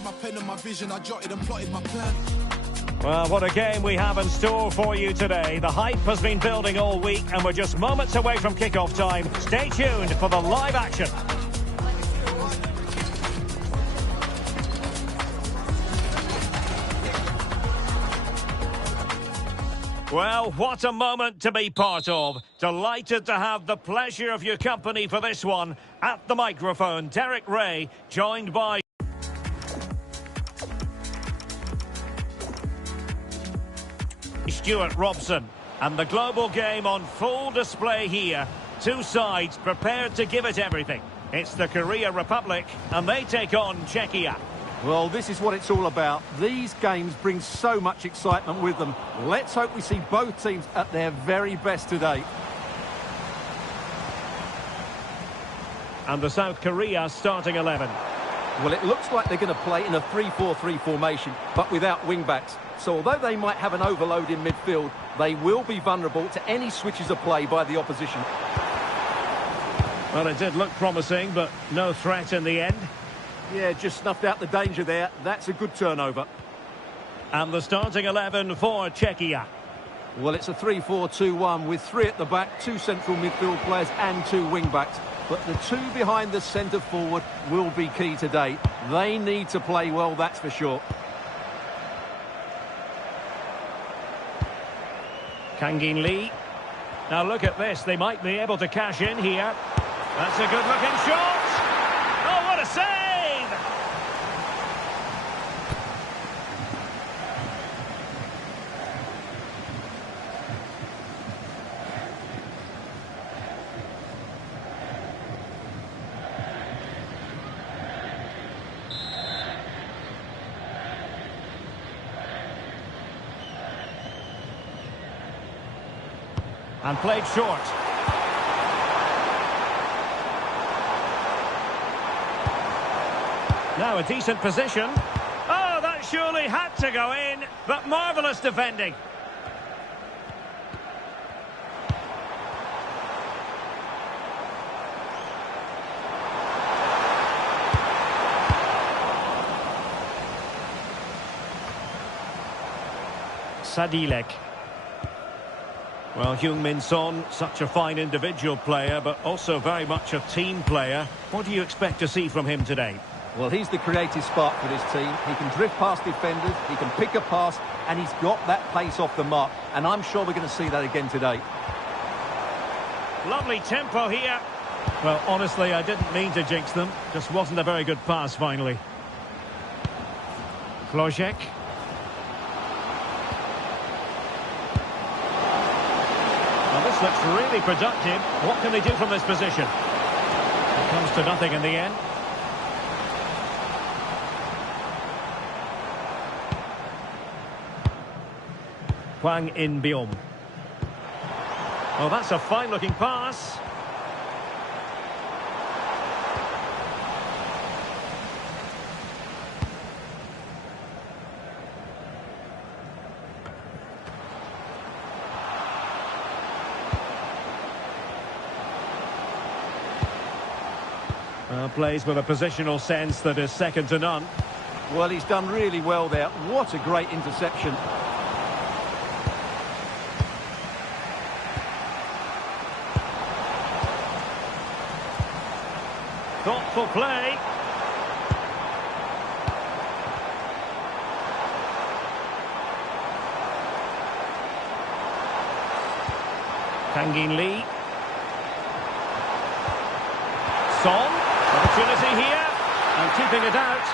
had my pen and my vision, I jotted and plotted my plan. Well, what a game we have in store for you today. The hype has been building all week, and we're just moments away from kickoff time. Stay tuned for the live action. Well, what a moment to be part of. Delighted to have the pleasure of your company for this one. At the microphone, Derek Ray, joined by Stuart Robson. And the global game on full display here. Two sides prepared to give it everything. It's the Korea Republic, and they take on Czechia. Well, this is what it's all about. These games bring so much excitement with them. Let's hope we see both teams at their very best today. And the South Korea starting 11. Well, it looks like they're going to play in a 3-4-3 formation, but without wing-backs. So although they might have an overload in midfield, they will be vulnerable to any switches of play by the opposition. Well, it did look promising, but no threat in the end. Yeah, just snuffed out the danger there. That's a good turnover. And the starting 11 for Czechia. Well, it's a 3-4-2-1 with three at the back, two central midfield players and two wing-backs. But the two behind the centre forward will be key today. They need to play well, that's for sure. Kangin Lee. Now look at this, they might be able to cash in here. That's a good-looking shot. Oh, what a save! And played short. Now a decent position. Oh, that surely had to go in, but marvellous defending. Sadilek. Well, Heung-min Son, such a fine individual player, but also very much a team player. What do you expect to see from him today? Well, he's the creative spark for this team. He can drift past defenders, he can pick a pass, and he's got that pace off the mark. And I'm sure we're going to see that again today. Lovely tempo here. Well, honestly, I didn't mean to jinx them. Just wasn't a very good pass, finally. Klojek. Well, this looks really productive. What can they do from this position? It comes to nothing in the end. Hwang In-byum. Oh, that's a fine-looking pass. Plays with a positional sense that is second to none. Well, he's done really well there. What a great interception. Thoughtful play. Kangin Lee. Son. Opportunity here. And keeping it out.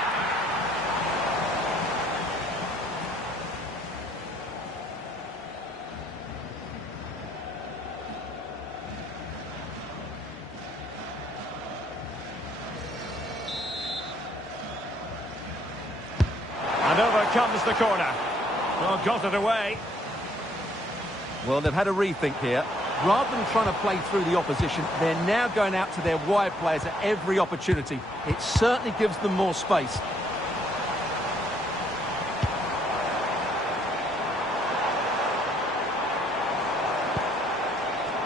And over comes the corner. Well, got it away. Well, they've had a rethink here. Rather than trying to play through the opposition, they're now going out to their wide players at every opportunity. It certainly gives them more space.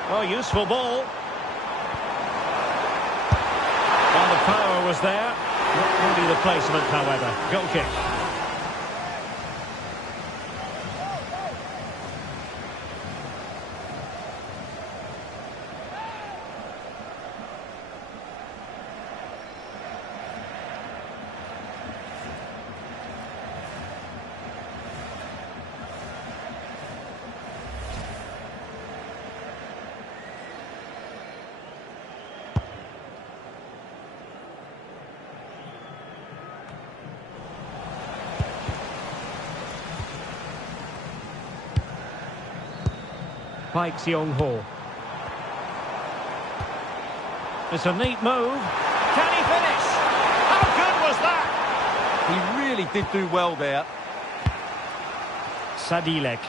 Well, useful ball. Well, the power was there. Not really the placement, however. Goal kick. Pikes Young-ho. It's a neat move. Can he finish? How good was that? He really did do well there. Sadilek.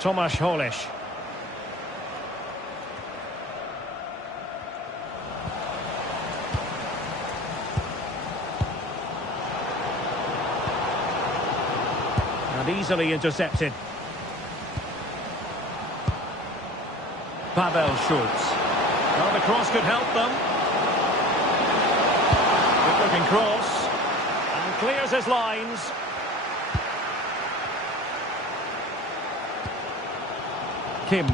Tomasz Holeš. And easily intercepted. Pavel Schultz. Well, the cross could help them. Good looking cross. And clears his lines. Kim.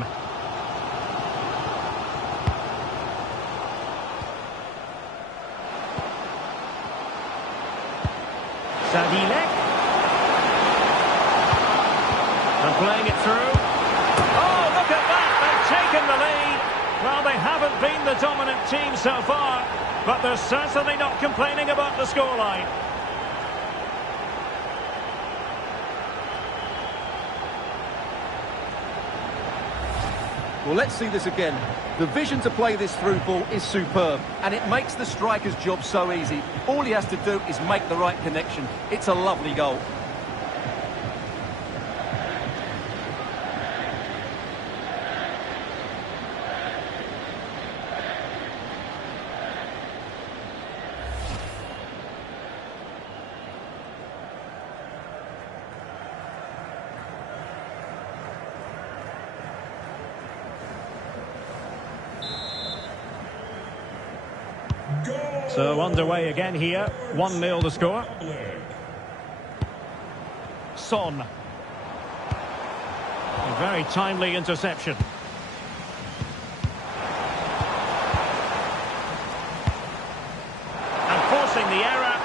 Sadilek. And playing it through. Oh, look at that! They've taken the lead. Well, they haven't been the dominant team so far, but they're certainly not complaining about the scoreline. Well, let's see this again. The vision to play this through ball is superb, and it makes the striker's job so easy. All he has to do is make the right connection. It's a lovely goal. So underway again here, 1-0 the score. Son. A very timely interception. And forcing the error.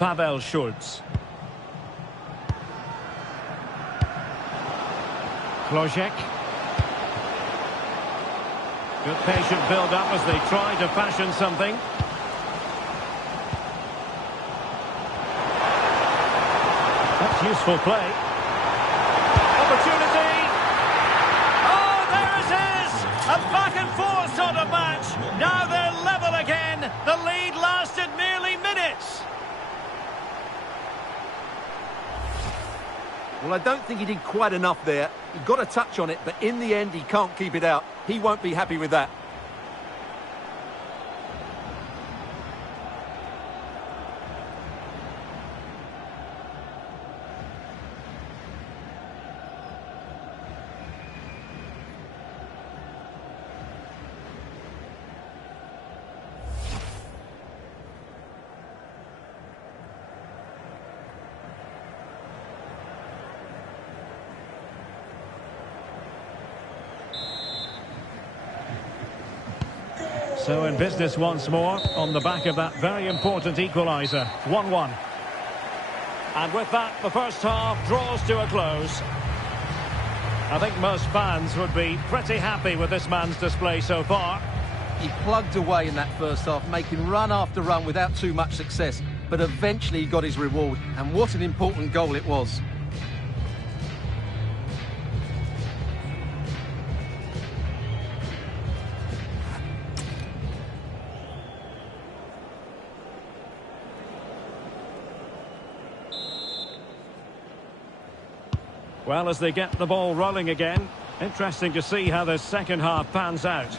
Pavel Schultz. Klojek. Good patient build-up as they try to fashion something. That's useful play. Opportunity! Oh, there it is! A back-and-forth sort of match. Now they're level again. The lead lasted merely minutes. Well, I don't think he did quite enough there. He got a touch on it, but in the end, he can't keep it out. He won't be happy with that. So in business once more, on the back of that very important equaliser, 1-1. And with that, the first half draws to a close. I think most fans would be pretty happy with this man's display so far. He plugged away in that first half, making run after run without too much success. But eventually he got his reward, and what an important goal it was. Well, as they get the ball rolling again, interesting to see how the second half pans out.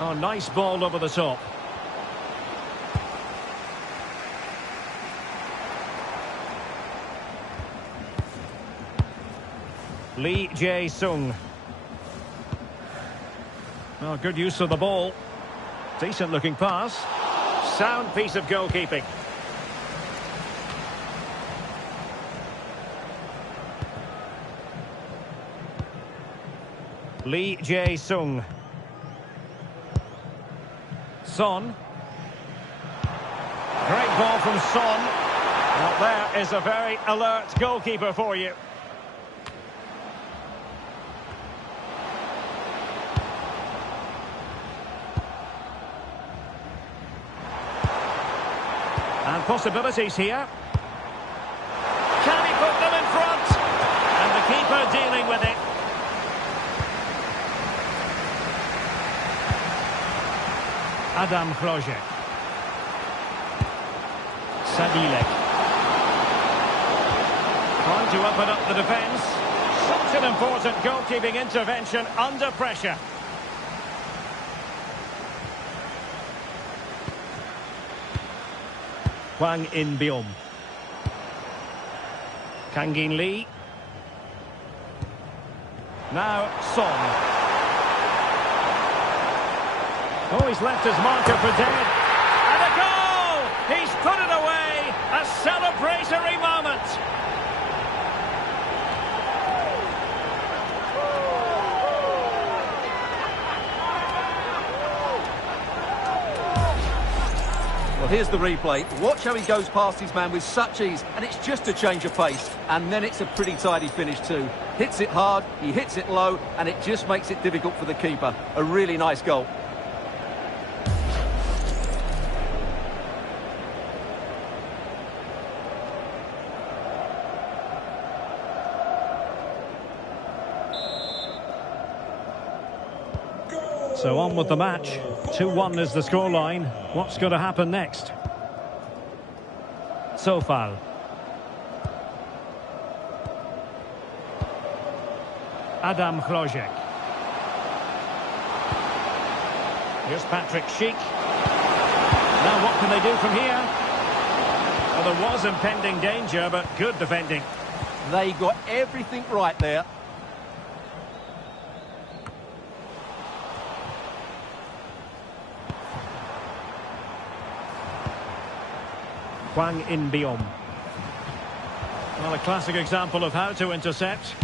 Oh, nice ball over the top. Lee Jae-sung. Well, good use of the ball. Decent looking pass. Sound piece of goalkeeping. Lee Jae-sung. Son. Great ball from Son. Well, there is a very alert goalkeeper for you. And possibilities here. Can he put them in front? And the keeper dealing with it. Adam Chlojek. Sadilek. Trying to open up the defence. Such an important goalkeeping intervention under pressure. Hwang In-beom. Kangin Lee. Now Son. Oh, he's left his marker for dead. And a goal! He's put it away! A celebratory moment! Well, here's the replay. Watch how he goes past his man with such ease, and it's just a change of pace. And then it's a pretty tidy finish too. Hits it hard, he hits it low, and it just makes it difficult for the keeper. A really nice goal. So on with the match. 2-1 is the scoreline. What's going to happen next? Sofal. Adam Chlojek. Here's Patrick Schick. Now what can they do from here? Well, there was impending danger, but good defending. They got everything right there. Hwang In-beom. Well, a classic example of how to intercept.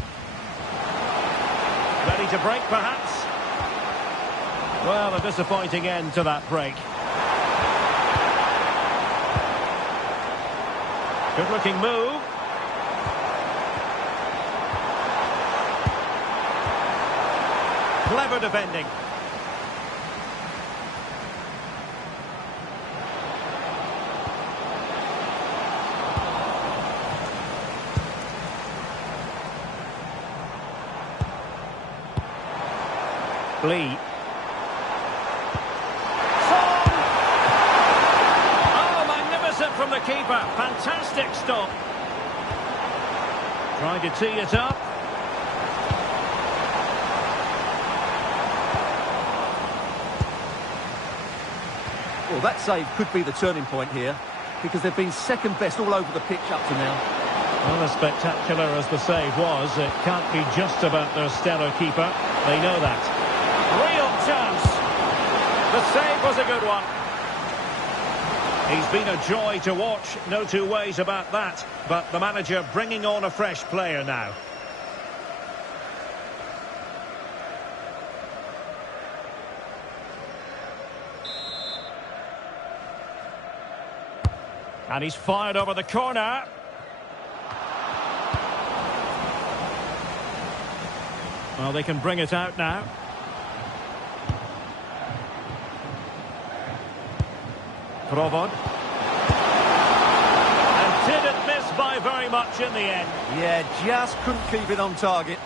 Ready to break, perhaps? Well, a disappointing end to that break. Good-looking move. Clever defending. Lee. Son! Oh, magnificent from the keeper. Fantastic stop. Trying to tee it up. Well, that save could be the turning point here, because they've been second best all over the pitch up to now. Well, as spectacular as the save was, it can't be just about their stellar keeper. They know that. Real chance. The save was a good one. He's been a joy to watch, no two ways about that. But the manager bringing on a fresh player now. And he's fired over the corner. Well, they can bring it out now. Provod. And didn't miss by very much in the end. Yeah, just couldn't keep it on target.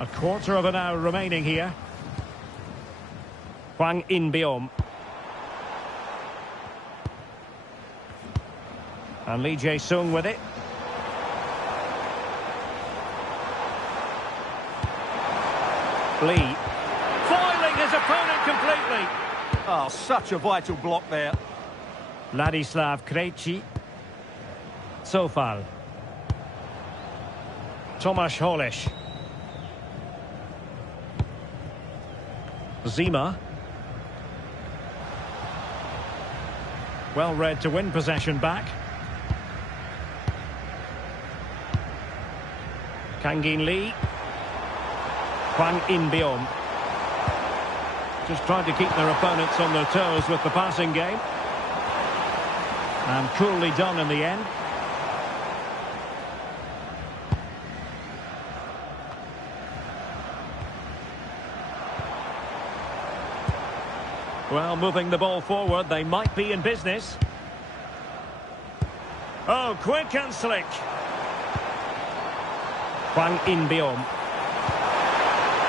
A quarter of an hour remaining here. Hwang In-beom. And Lee Jae-sung with it. Lee. Foiling his opponent completely. Oh, such a vital block there. Ladislav Krejci. Sofal. Tomasz Holeš. Zima. Well read to win possession back. Kangin Lee. Hwang In-beom. Just trying to keep their opponents on their toes with the passing game. And coolly done in the end. Well, moving the ball forward, they might be in business. Oh, quick and slick. Hwang In-beom.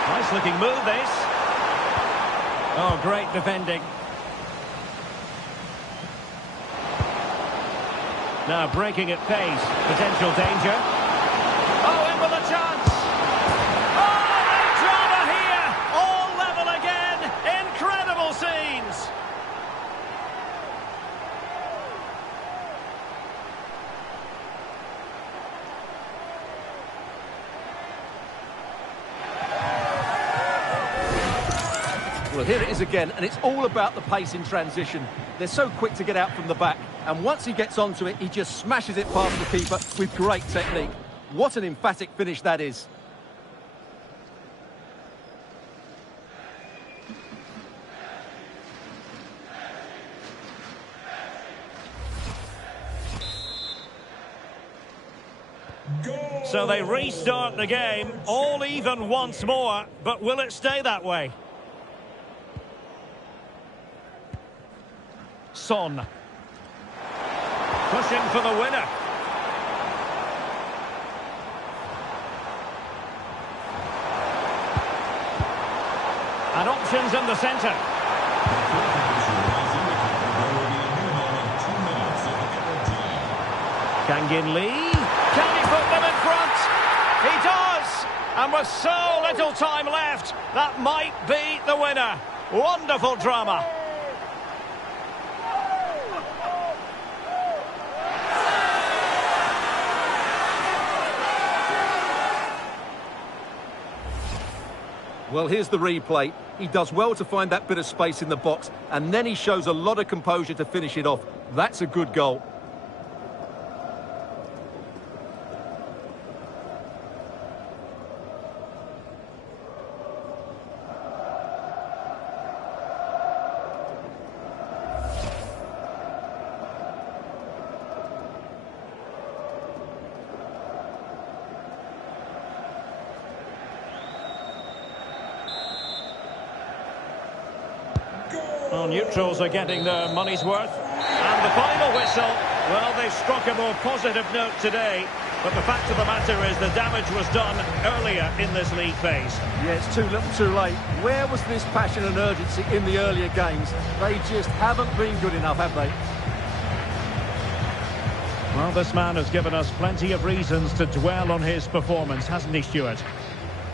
Nice looking move, this. Oh, great defending. Now breaking at pace. Potential danger. Oh, in with a chance. Oh, a drama here. All level again. Incredible scenes. Well, here it is again, and it's all about the pace in transition. They're so quick to get out from the back, and once he gets onto it, he just smashes it past the keeper with great technique. What an emphatic finish that is. So they restart the game, all even once more, but will it stay that way? Son. Pushing for the winner. And options in the centre. Kangin Lee. Can he put them in front? He does! And with so little time left, that might be the winner. Wonderful drama. Well, here's the replay. He does well to find that bit of space in the box, and then he shows a lot of composure to finish it off. That's a good goal. Well, neutrals are getting their money's worth. And the final whistle, well, they've struck a more positive note today. But the fact of the matter is the damage was done earlier in this league phase. Yeah, it's too little too late. Where was this passion and urgency in the earlier games? They just haven't been good enough, have they? Well, this man has given us plenty of reasons to dwell on his performance, hasn't he, Stuart?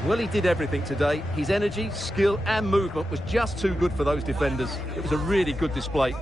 Well, he did everything today. His energy, skill and movement was just too good for those defenders. It was a really good display.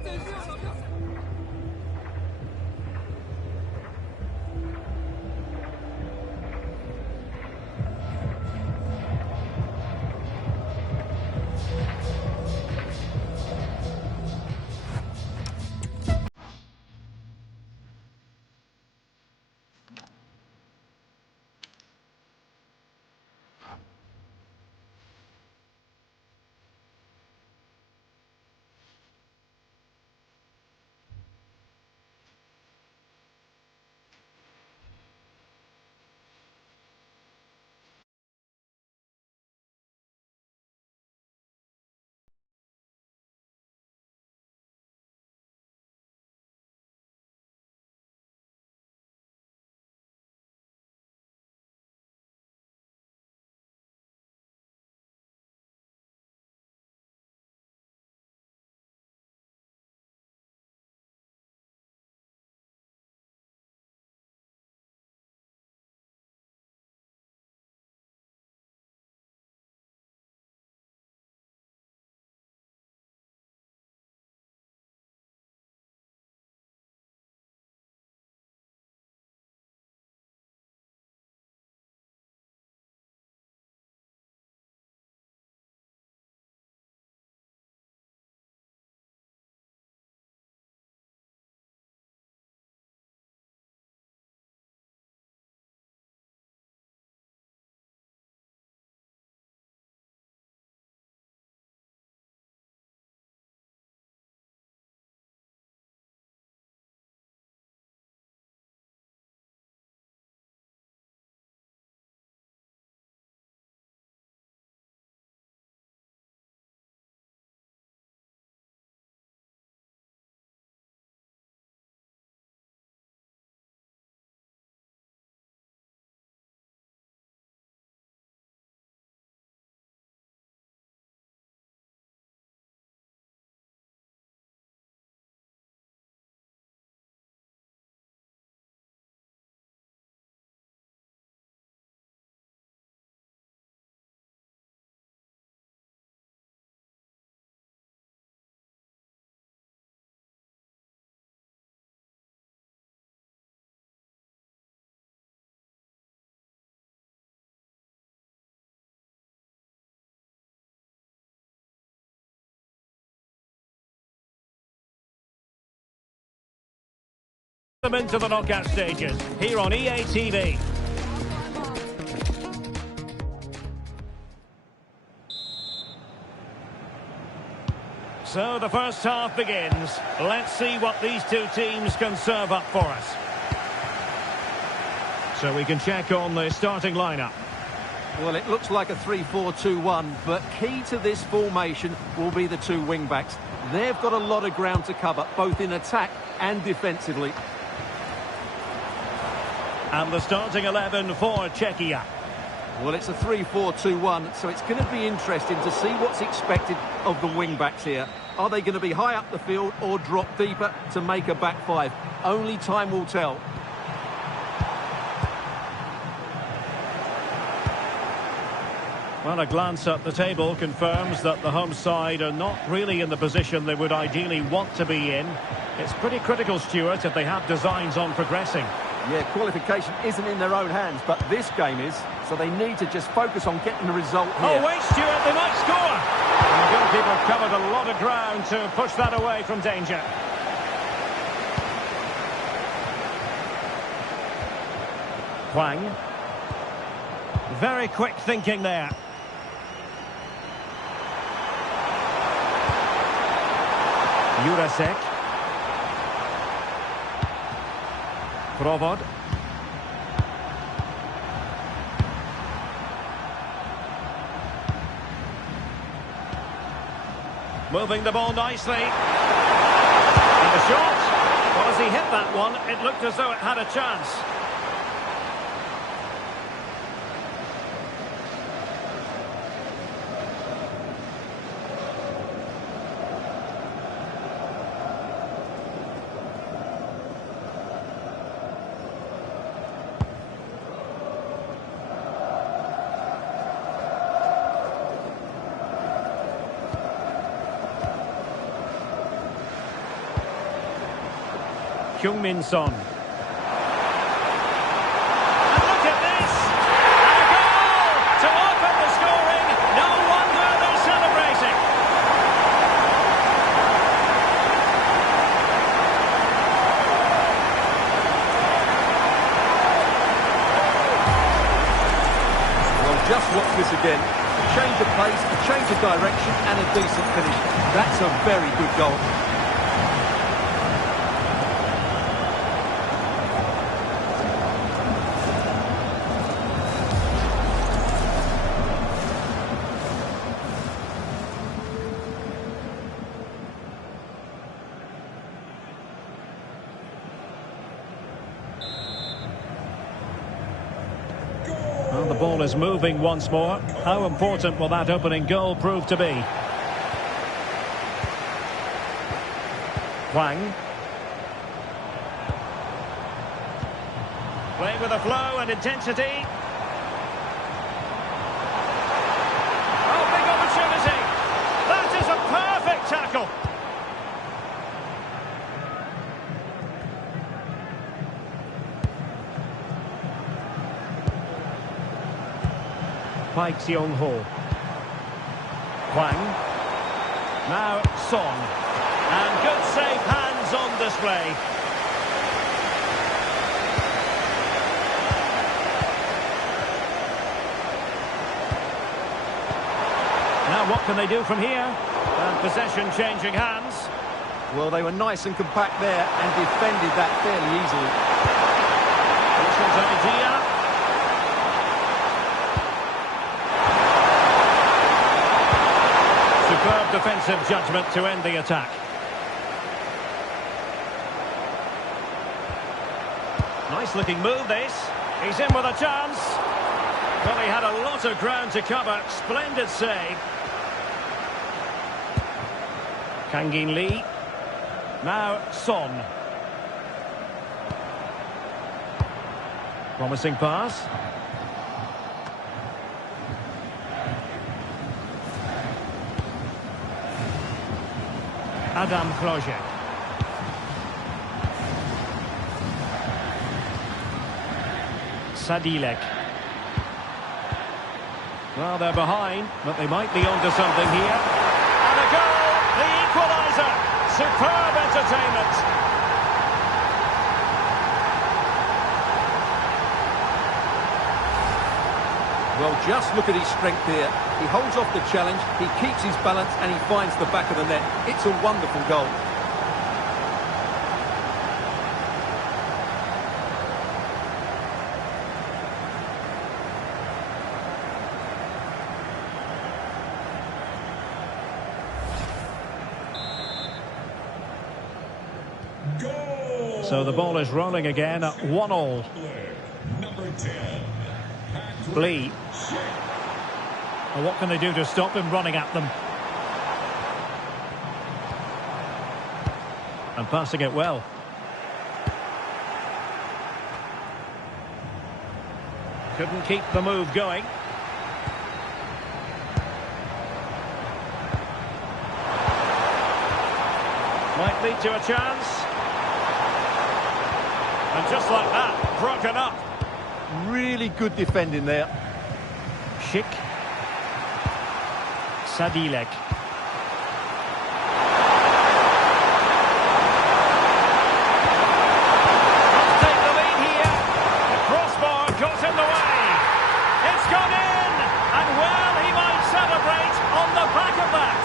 them into the knockout stages here on EA TV. So the first half begins. Let's see what these two teams can serve up for us. So we can check on the starting lineup. Well, it looks like a 3-4-2-1, but key to this formation will be the two wing-backs. They've got a lot of ground to cover, both in attack and defensively. And the starting 11 for Czechia. Well, it's a 3-4-2-1, so it's going to be interesting to see what's expected of the wing-backs here. Are they going to be high up the field or drop deeper to make a back five? Only time will tell. Well, a glance at the table confirms that the home side are not really in the position they would ideally want to be in. It's pretty critical, Stuart, if they have designs on progressing. Yeah, qualification isn't in their own hands, but this game is, so they need to just focus on getting the result here. Oh, wait, Stuart, they might score! And the goalkeeper covered a lot of ground to push that away from danger. Hwang. Very quick thinking there. Jurasek. Provod. Moving the ball nicely. And the shot. Well, as he hit that one, it looked as though it had a chance. Heung-min Son. And look at this! And a goal to open the scoring. No wonder they're celebrating. Well, just watch this again. A change of pace, a change of direction, and a decent finish. That's a very good goal. Well, the ball is moving once more. How important will that opening goal prove to be? Hwang. Playing with a flow and intensity. Oh, big opportunity. That is a perfect tackle. Park Seong-ho. Hwang. Now Son. And good safe hands on display. Now what can they do from here? And possession changing hands. Well, they were nice and compact there and defended that fairly easily. Excellent idea. Superb defensive judgment to end the attack. Nice looking move this. He's in with a chance. Well, he had a lot of ground to cover. Splendid save. Kangin Lee. Now Son. Promising pass. Adam Projek. Sadilek. Well, they're behind, but they might be onto something here. And a goal! The equaliser! Superb entertainment! Well, just look at his strength here. He holds off the challenge, he keeps his balance, and he finds the back of the net. It's a wonderful goal. So the ball is rolling again at 1-1. Number 10. Lee. Well, what can they do to stop him running at them? And passing it well. Couldn't keep the move going. Might lead to a chance. And just like that, broken up. Really good defending there. Schick. Sadilek. Take the lead here. The crossbar got in the way. It's gone in. And well, he might celebrate on the back of that.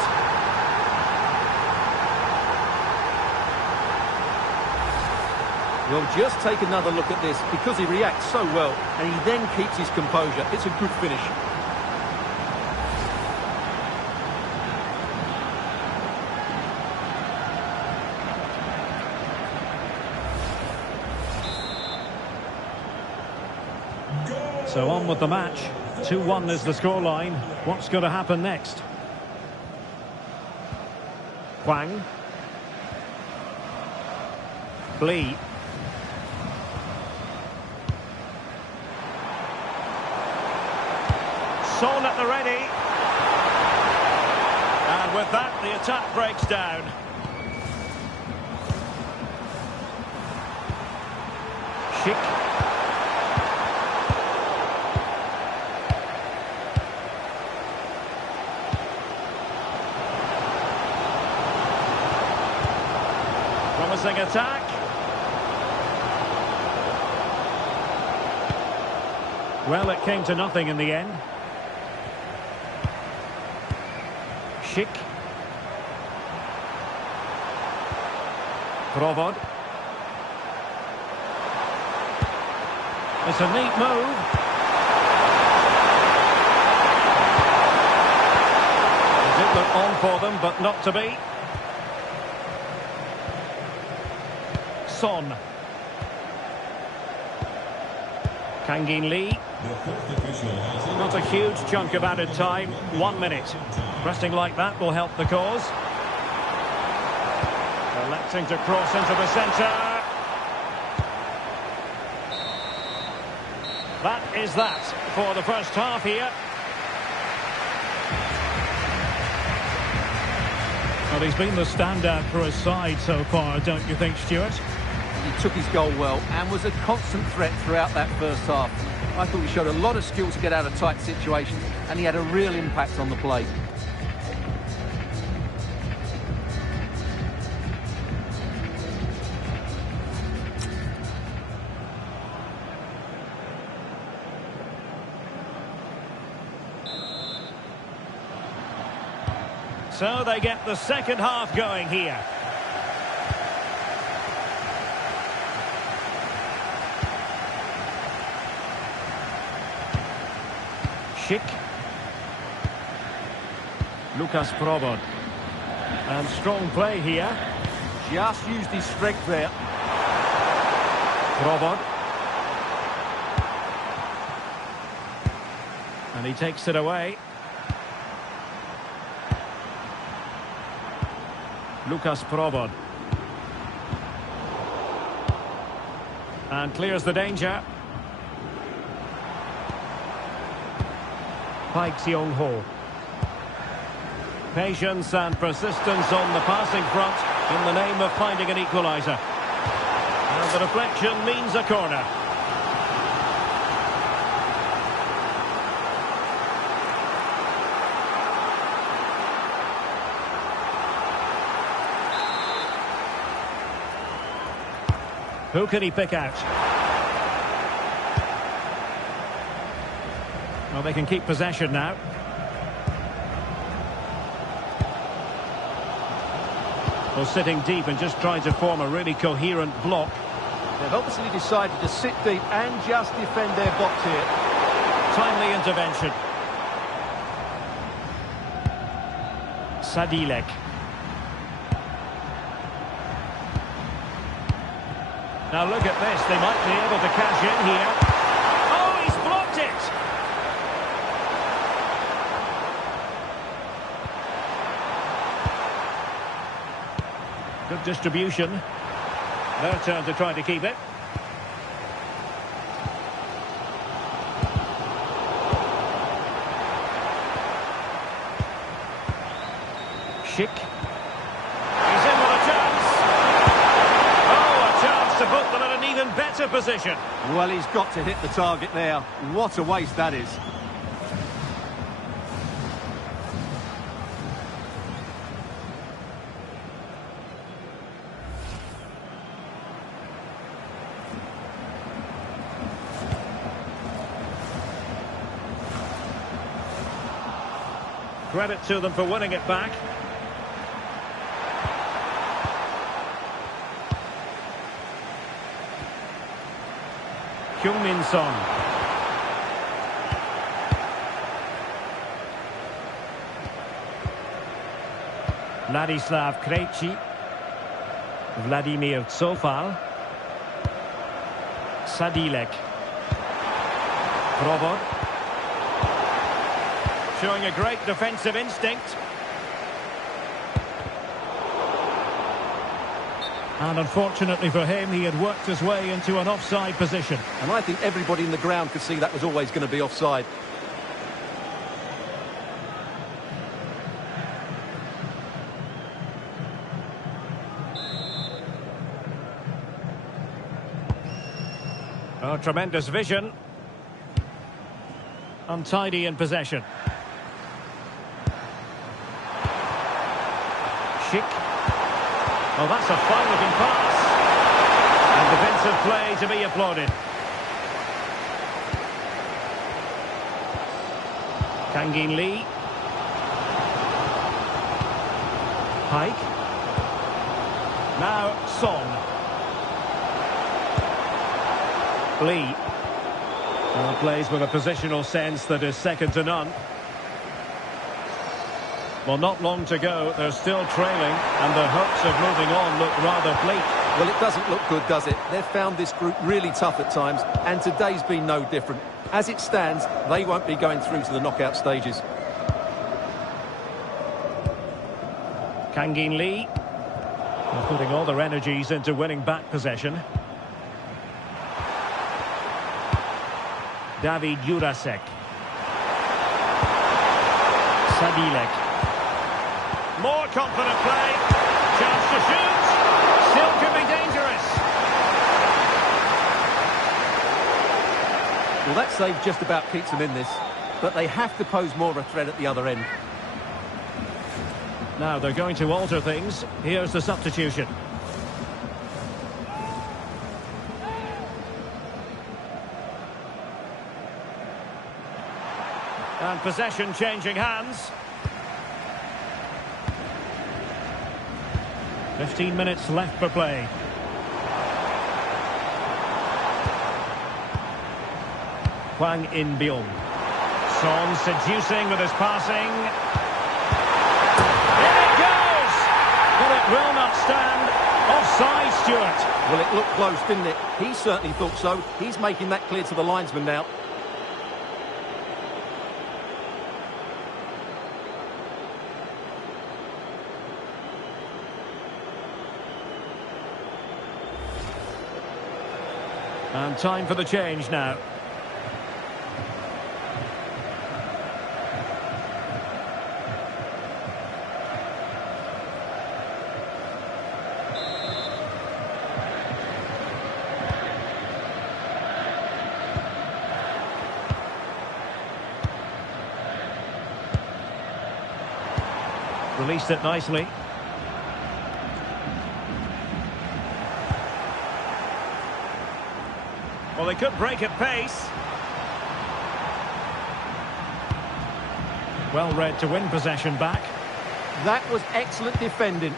Well, just take another look at this, because he reacts so well, and he then keeps his composure. It's a good finish. So on with the match. 2-1 is the scoreline. What's going to happen next? Hwang. Lee. Son at the ready. And with that, the attack breaks down. Schick. Promising attack. Well, it came to nothing in the end. Schick. Provod. It's a neat move. It did look on for them, but not to be. Son. Kangin Lee. Not a huge chunk of added time. 1 minute. Pressing like that will help the cause. Electing to cross into the centre. That is that for the first half here. Well, he's been the standout for his side so far, don't you think, Stuart? He took his goal well and was a constant threat throughout that first half. I thought he showed a lot of skill to get out of tight situations, and he had a real impact on the play. So they get the second half going here. Schick. Lukas Provod. And strong play here. Just used his strength there. Provod. And he takes it away. Lukas Provod. And clears the danger. Paik Seong-ho. Patience and persistence on the passing front in the name of finding an equaliser. And the deflection means a corner. Who can he pick out? Well, they can keep possession now. Well, sitting deep and just trying to form a really coherent block. They've obviously decided to sit deep and just defend their box here. Timely intervention. Sadilek. Now look at this, they might be able to cash in here. Oh, he's blocked it! Good distribution. Their turn to try to keep it. Schick. He's in with a chance. Oh, a chance to put them in an even better position. Well, he's got to hit the target there. What a waste that is. Credit to them for winning it back. Kyung-min Son. Ladislav Krejci. Vladimir Cofal. Sadilek. Provod. Showing a great defensive instinct. And unfortunately for him, he had worked his way into an offside position. And I think everybody in the ground could see that was always going to be offside. Oh, tremendous vision. Untidy in possession. Schick. Oh, that's a fine-looking pass. And defensive play to be applauded. Kangin Lee. Pike. Now Son. Lee. Well, plays with a positional sense that is second to none. Well, not long to go. They're still trailing, and the hopes of moving on look rather bleak. Well, it doesn't look good, does it? They've found this group really tough at times, and today's been no different. As it stands, they won't be going through to the knockout stages. Kangin Lee. They're putting all their energies into winning back possession. David Jurasek. Sadilek. More confident play. Chance to shoot. Still could be dangerous. Well, that save just about keeps them in this, but they have to pose more of a threat at the other end. Now they're going to alter things. Here's the substitution. And possession changing hands. 15 minutes left for play. Hwang In-byung. Son seducing with his passing. In it goes! But it will not stand. Offside, Stuart. Well, it looked close, didn't it? He certainly thought so. He's making that clear to the linesman now. And time for the change now. Released it nicely. Well, they could break at pace. Well read to win possession back. That was excellent defending.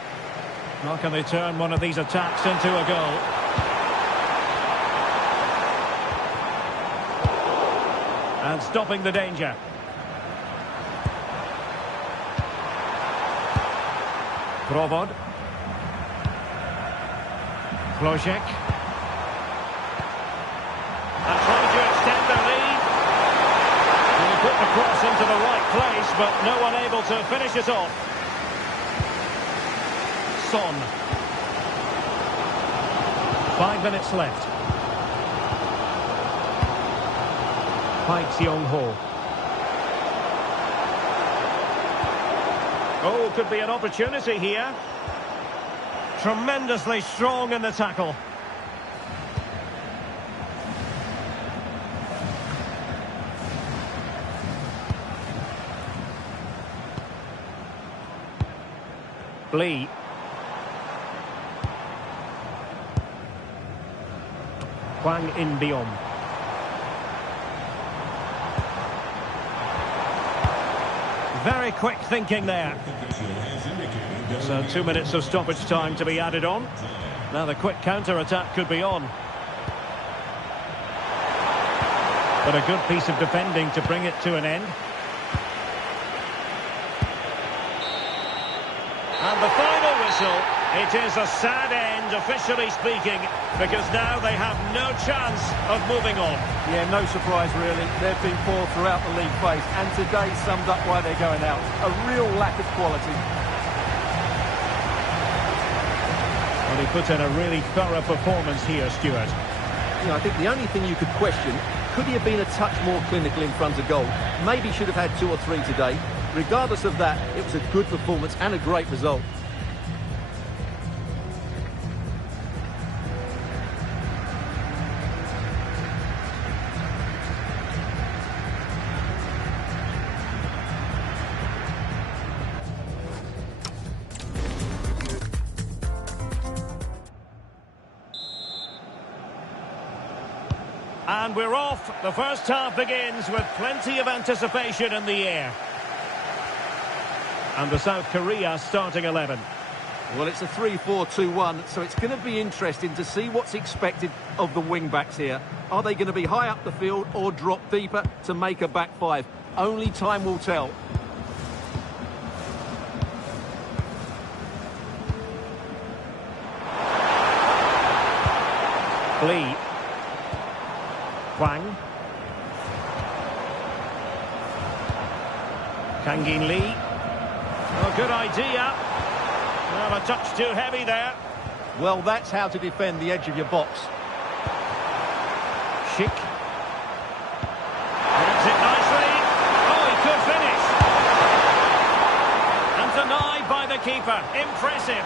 How can they turn one of these attacks into a goal? And stopping the danger. Provod. Klojek. And trying to extend their lead. And he put the cross into the right place, but no one able to finish it off. Son. 5 minutes left. Pikes Young-ho. Oh, could be an opportunity here. Tremendously strong in the tackle. Lee. Hwang In-beom. Very quick thinking there. So 2 minutes of stoppage time to be added on. Now the quick counter-attack could be on. But a good piece of defending to bring it to an end. And the final whistle. It is a sad end, officially speaking, because now they have no chance of moving on. Yeah, no surprise really. They've been poor throughout the league phase, and today summed up why they're going out. A real lack of quality. Well, he put in a really thorough performance here, Stuart. You know, I think the only thing you could question, could he have been a touch more clinical in front of goal? Maybe should have had 2 or 3 today. Regardless of that, it was a good performance and a great result. And we're off. The first half begins with plenty of anticipation in the air. And the South Korea starting 11. Well, it's a 3-4-2-1, so it's going to be interesting to see what's expected of the wing-backs here. Are they going to be high up the field or drop deeper to make a back five? Only time will tell. Lee. Hwang. Kangin Lee. Oh, good idea. Well, a touch too heavy there. Well, that's how to defend the edge of your box. Schick. Gets it nicely. Oh, he could finish. And denied by the keeper. Impressive.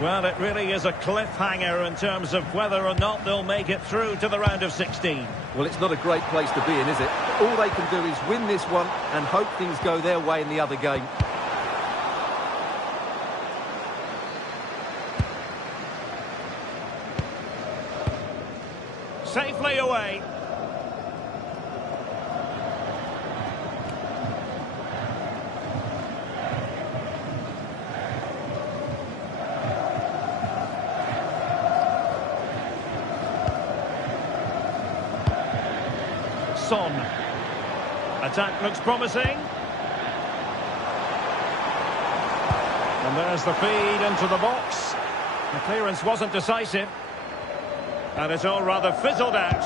Well, it really is a cliffhanger in terms of whether or not they'll make it through to the round of 16. Well, it's not a great place to be in, is it? All they can do is win this one and hope things go their way in the other game. Safely away. Son. Attack looks promising. And there's the feed into the box. The clearance wasn't decisive. And it's all rather fizzled out.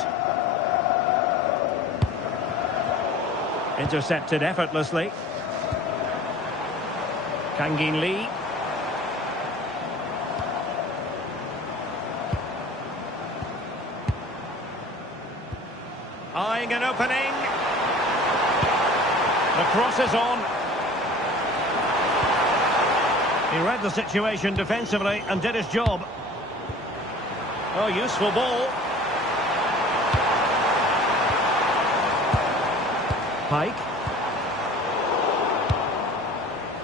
Intercepted effortlessly. Kangin Lee. Eyeing an opening. The cross is on. He read the situation defensively and did his job. Oh, useful ball. Pike.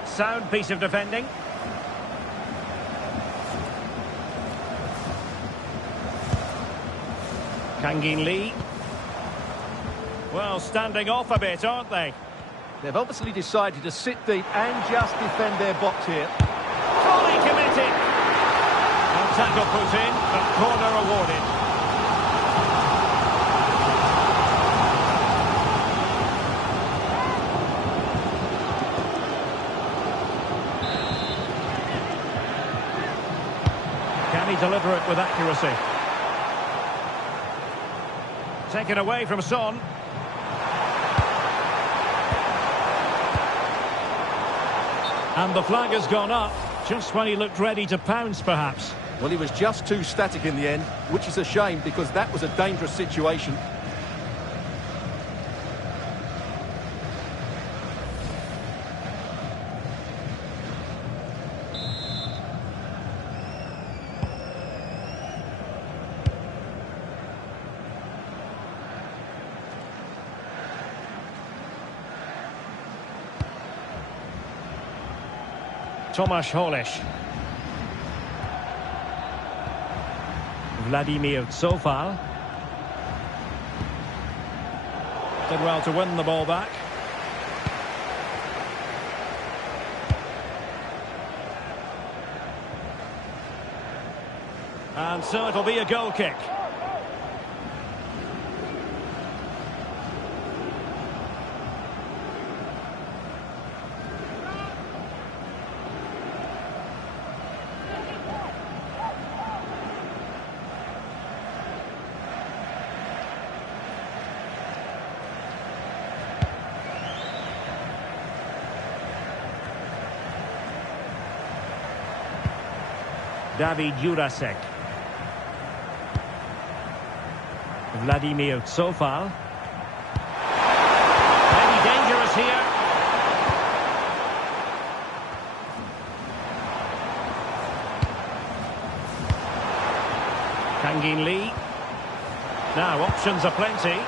Sound piece of defending. Kangin Lee. Well, standing off a bit, aren't they? They've obviously decided to sit deep and just defend their box here. Fully committed. No tackle put in, but corner awarded. Can he deliver it with accuracy? Taken away from Son. And the flag has gone up, just when he looked ready to pounce, perhaps. Well, he was just too static in the end, which is a shame because that was a dangerous situation. Tomasz Holeš. Vladimir Cofal. Did well to win the ball back. And so it'll be a goal kick. David Jurasek. Vladimir Cofal. Maybe dangerous here. Kangin Lee. Now options are plenty.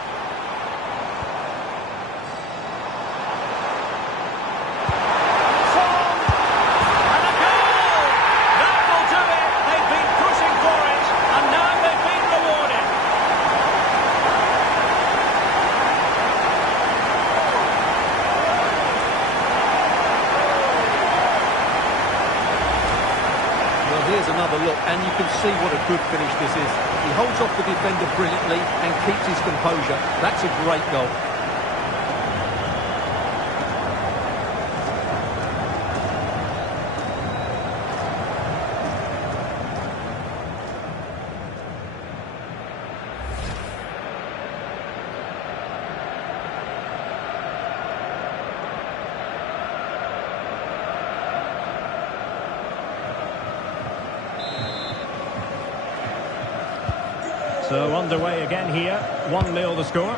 Here's another look, and you can see what a good finish this is. He holds off the defender brilliantly and keeps his composure. That's a great goal. So underway again here. 1-0 the score.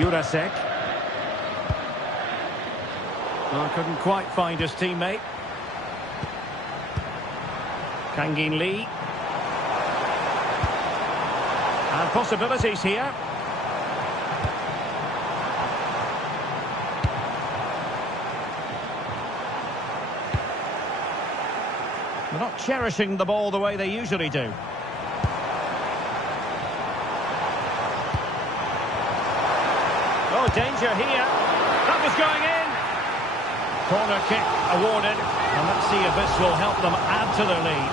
Jurasek. Well, couldn't quite find his teammate. Kangin Lee. And possibilities here. They're not cherishing the ball the way they usually do. Oh, danger here. That was going in. Corner kick awarded. And let's see if this will help them add to their lead.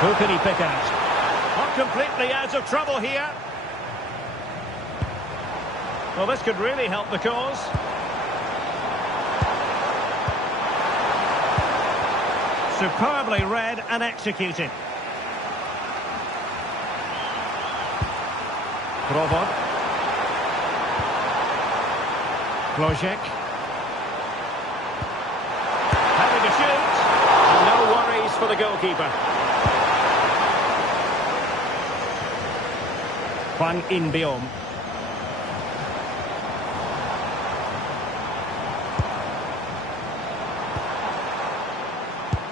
Who can he pick out? Not completely out of trouble here. Well, this could really help the cause. Superbly read and executed. Provod. Klojek. Having to shoot. And no worries for the goalkeeper. Hwang In-beom.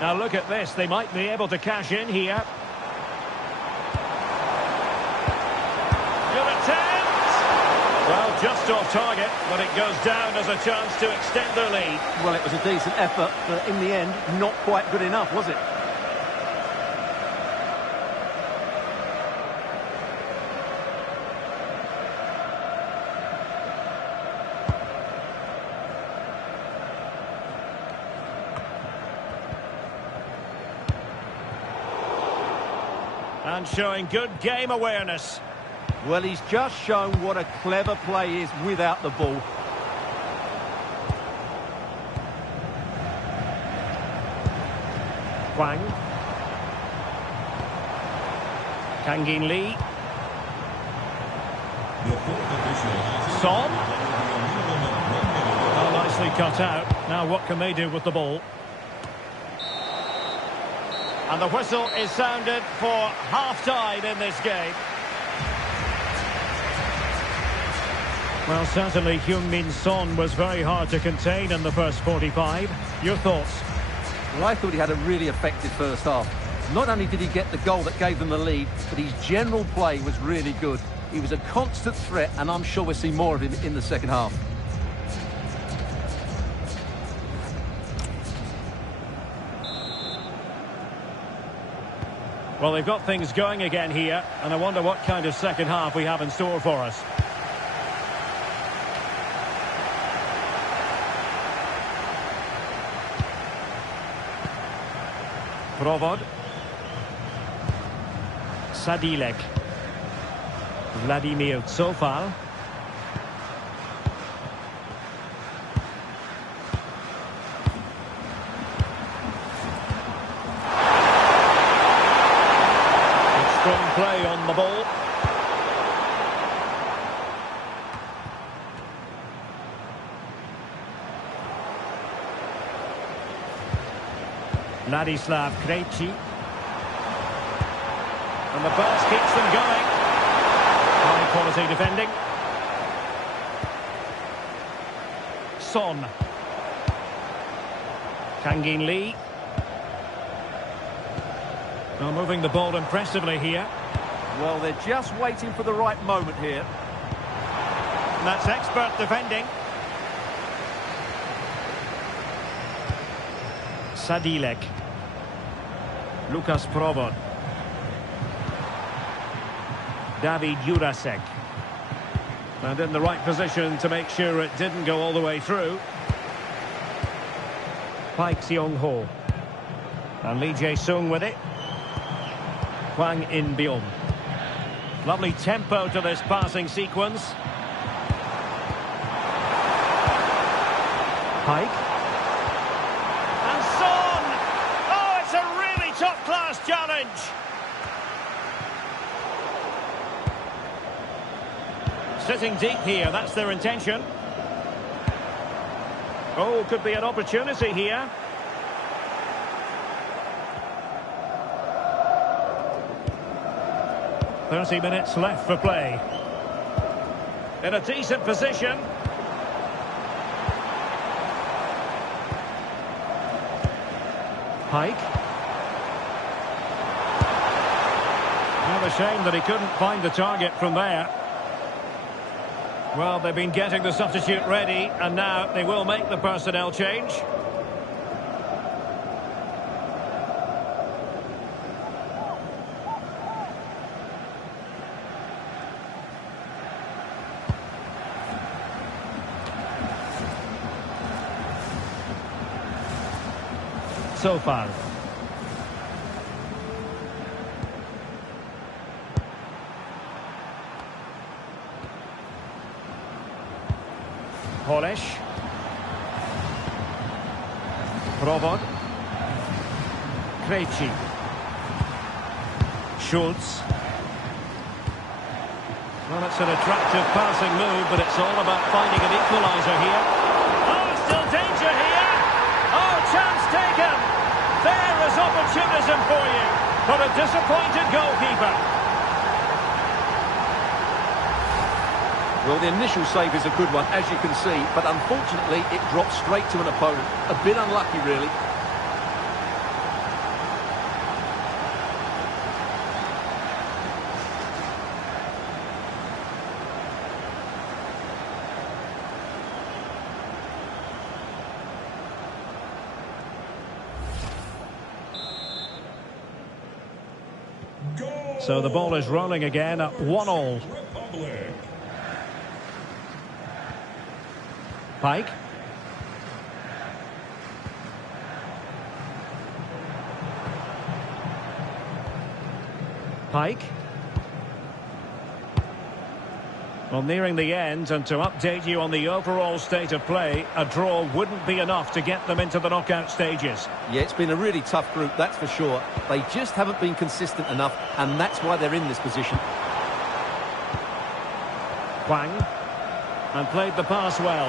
Now look at this, they might be able to cash in here. Good attempt! Well, just off target, but it goes down as a chance to extend their lead. Well, it was a decent effort, but in the end, not quite good enough, was it? And showing good game awareness. Well, he's just shown what a clever play is without the ball. Hwang. Kangin Lee. Son. Oh, nicely cut out. Now what can they do with the ball? And the whistle is sounded for half-time in this game. Well, certainly Heung-min Son was very hard to contain in the first 45. Your thoughts? Well, I thought he had a really effective first half. Not only did he get the goal that gave them the lead, but his general play was really good. He was a constant threat, and I'm sure we'll see more of him in the second half. Well, they've got things going again here, and I wonder what kind of second half we have in store for us. Provod. Sadilek. Vladimir Tsofal. Strong play on the ball. Ladislav Krejci. And the pass keeps them going. High quality defending. Son. Kangin Lee. Well, moving the ball impressively here. Well, they're just waiting for the right moment here. And that's expert defending. Sadilek. Lukas Provod. David Jurasek. And in the right position to make sure it didn't go all the way through. Paik Seong-ho. And Lee Jae-sung with it. Hwang In-byum. Lovely tempo to this passing sequence. Paik. And Son! Oh, it's a really top-class challenge! Sitting deep here, that's their intention. Oh, could be an opportunity here. "30 minutes left for play. In a decent position. Pike. Well, a shame that he couldn't find the target from there. Well, they've been getting the substitute ready, and now they will make the personnel change. So far. Polish. Provod. Krejci. Schultz. Well, it's an attractive passing move, but it's all about finding an equaliser here. Oh, still danger here. Oh, chance taken. There is opportunism for you, but a disappointed goalkeeper. Well, the initial save is a good one, as you can see, but unfortunately it drops straight to an opponent. A bit unlucky, really. So the ball is rolling again at 1-1. Republic. Pike. Pike. Well, nearing the end, and to update you on the overall state of play, a draw wouldn't be enough to get them into the knockout stages. Yeah, it's been a really tough group, that's for sure. They just haven't been consistent enough, and that's why they're in this position. Hwang. And played the pass well.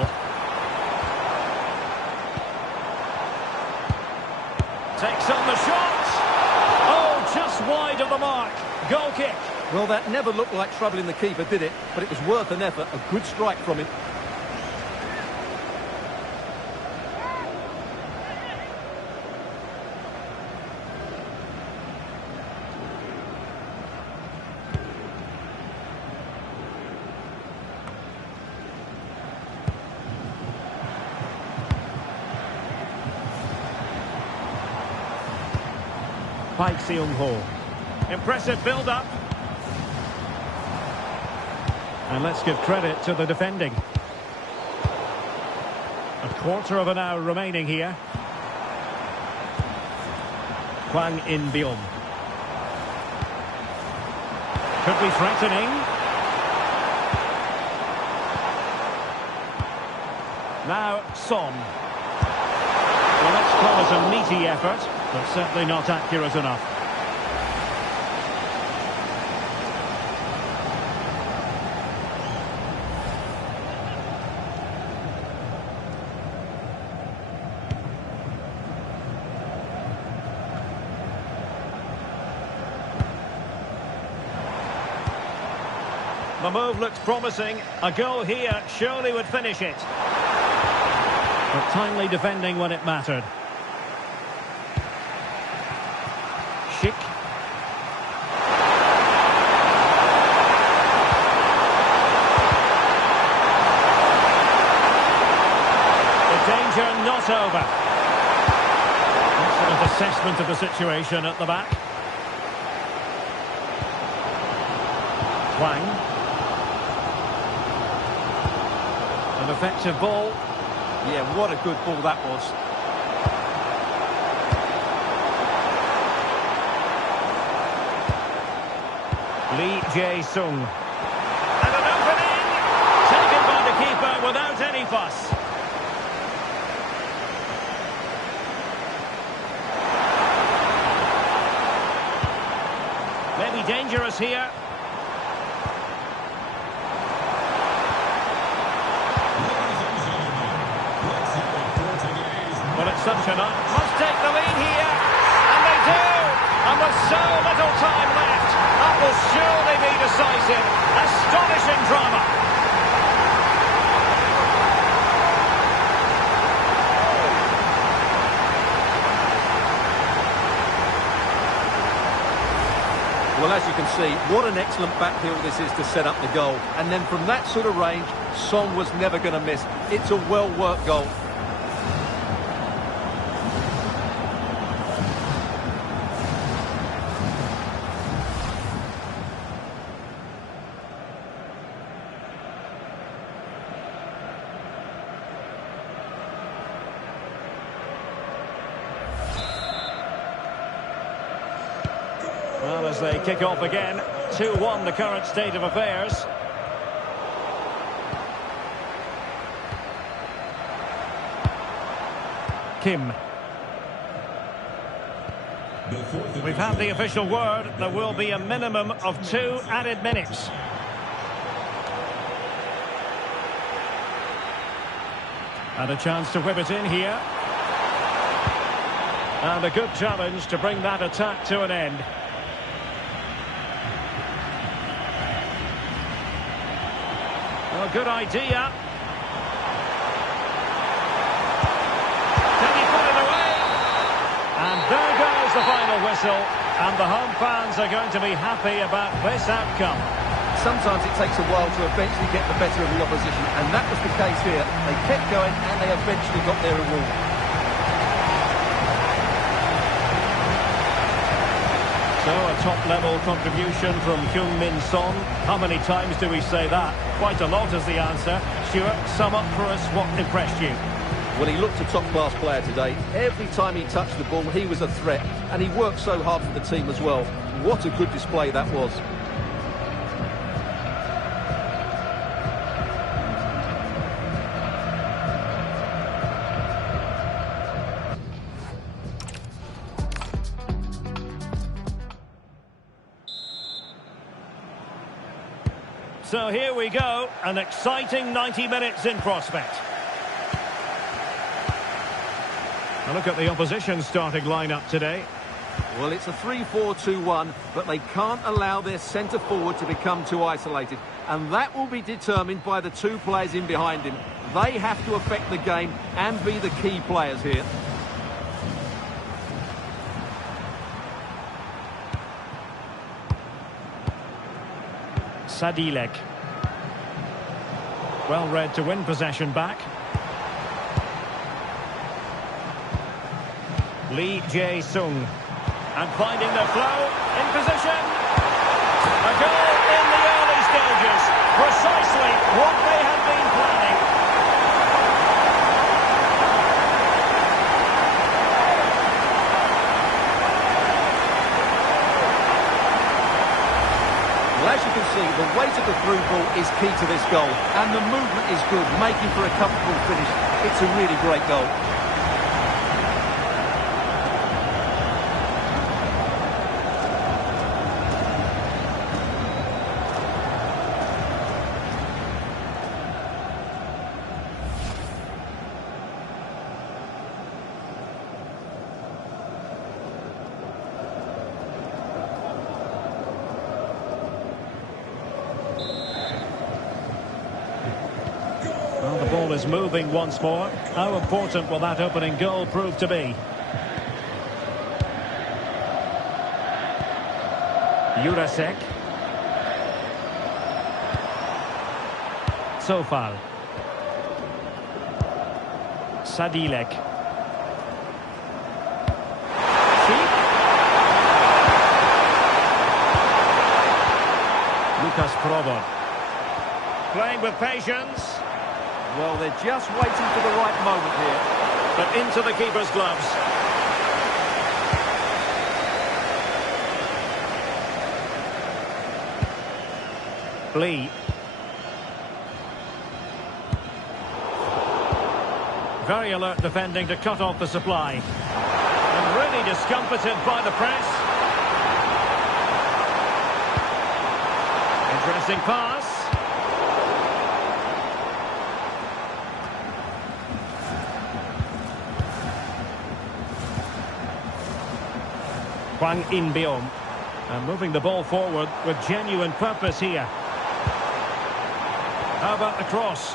Takes on the shot. Oh, just wide of the mark. Goal kick. Well, that never looked like troubling the keeper, did it? But it was worth an effort. A good strike from him. Pike Seung-ho. Impressive build-up. And let's give credit to the defending. A quarter of an hour remaining here. Hwang In-byum. Could be threatening. Now Son. Well, let's call it a meaty effort, but certainly not accurate enough. The move looks promising. A goal here surely would finish it. But timely defending when it mattered. Schick. The danger not over. Excellent assessment of the situation at the back. Hwang. An effective ball. Yeah, what a good ball that was. Lee Jae-sung. And an opening! Taken by the keeper without any fuss. Maybe dangerous here. Well, it's such a night. Must take the lead here. And they do! And with so little time left, that will surely be decisive. Astonishing drama. Well, as you can see, what an excellent backhill this is to set up the goal. And then from that sort of range, Son was never going to miss. It's a well-worked goal. Well, as they kick off again, 2-1 the current state of affairs. Kim. We've had the official word. There will be a minimum of 2 added minutes. And a chance to whip it in here. And a good challenge to bring that attack to an end. Well, good idea. Can he put it away? And there goes the final whistle. And the home fans are going to be happy about this outcome. Sometimes it takes a while to eventually get the better of the opposition, and that was the case here. They kept going and they eventually got their reward. So a top-level contribution from Heung-min Son. How many times do we say that? Quite a lot is the answer. Stuart, sum up for us what impressed you. Well, he looked a top-class player today. Every time he touched the ball, he was a threat. And he worked so hard for the team as well. What a good display that was. So here we go, an exciting 90 minutes in prospect. A look at the opposition starting lineup today. Well, it's a 3-4-2-1, but they can't allow their centre-forward to become too isolated. And that will be determined by the two players in behind him. They have to affect the game and be the key players here. Sadilek. Well read to win possession back. Lee Jae-sung. And finding the flow in position. A goal in the early stages. Precisely what they had been planning. Well, as you can see, the weight of the through ball is key to this goal. And the movement is good, making for a comfortable finish. It's a really great goal. Well, the ball is moving once more. How important will that opening goal prove to be? Jurasek. Sofal. Sadilek. Sheep. Lucas Provod. Playing with patience. Well, they're just waiting for the right moment here. But into the keeper's gloves. Lee. Very alert defending to cut off the supply. And really discomfited by the press. Interesting pass. Hwang In-beom. And moving the ball forward with genuine purpose here. How about the cross?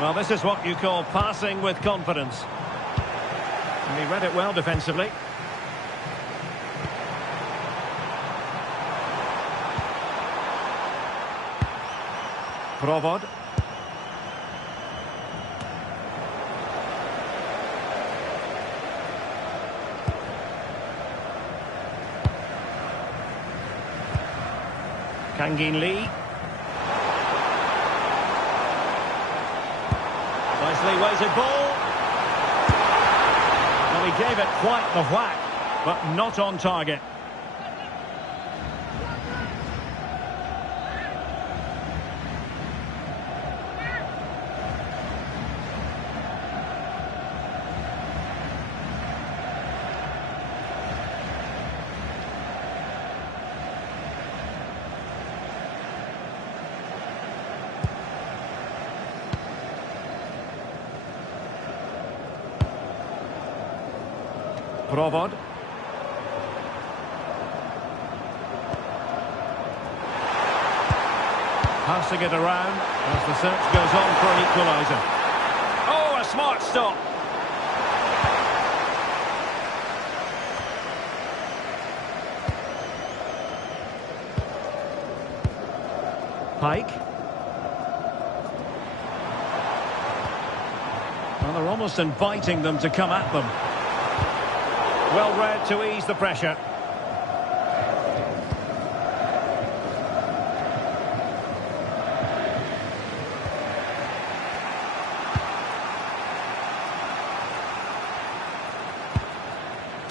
Well, this is what you call passing with confidence. And he read it well defensively. Provod. Kangin Lee. Nicely weighted ball. Well, he gave it quite the whack, but not on target. Provod. Passing it around as the search goes on for an equaliser. Oh, a smart stop. Pike. Well, they're almost inviting them to come at them. Well read to ease the pressure.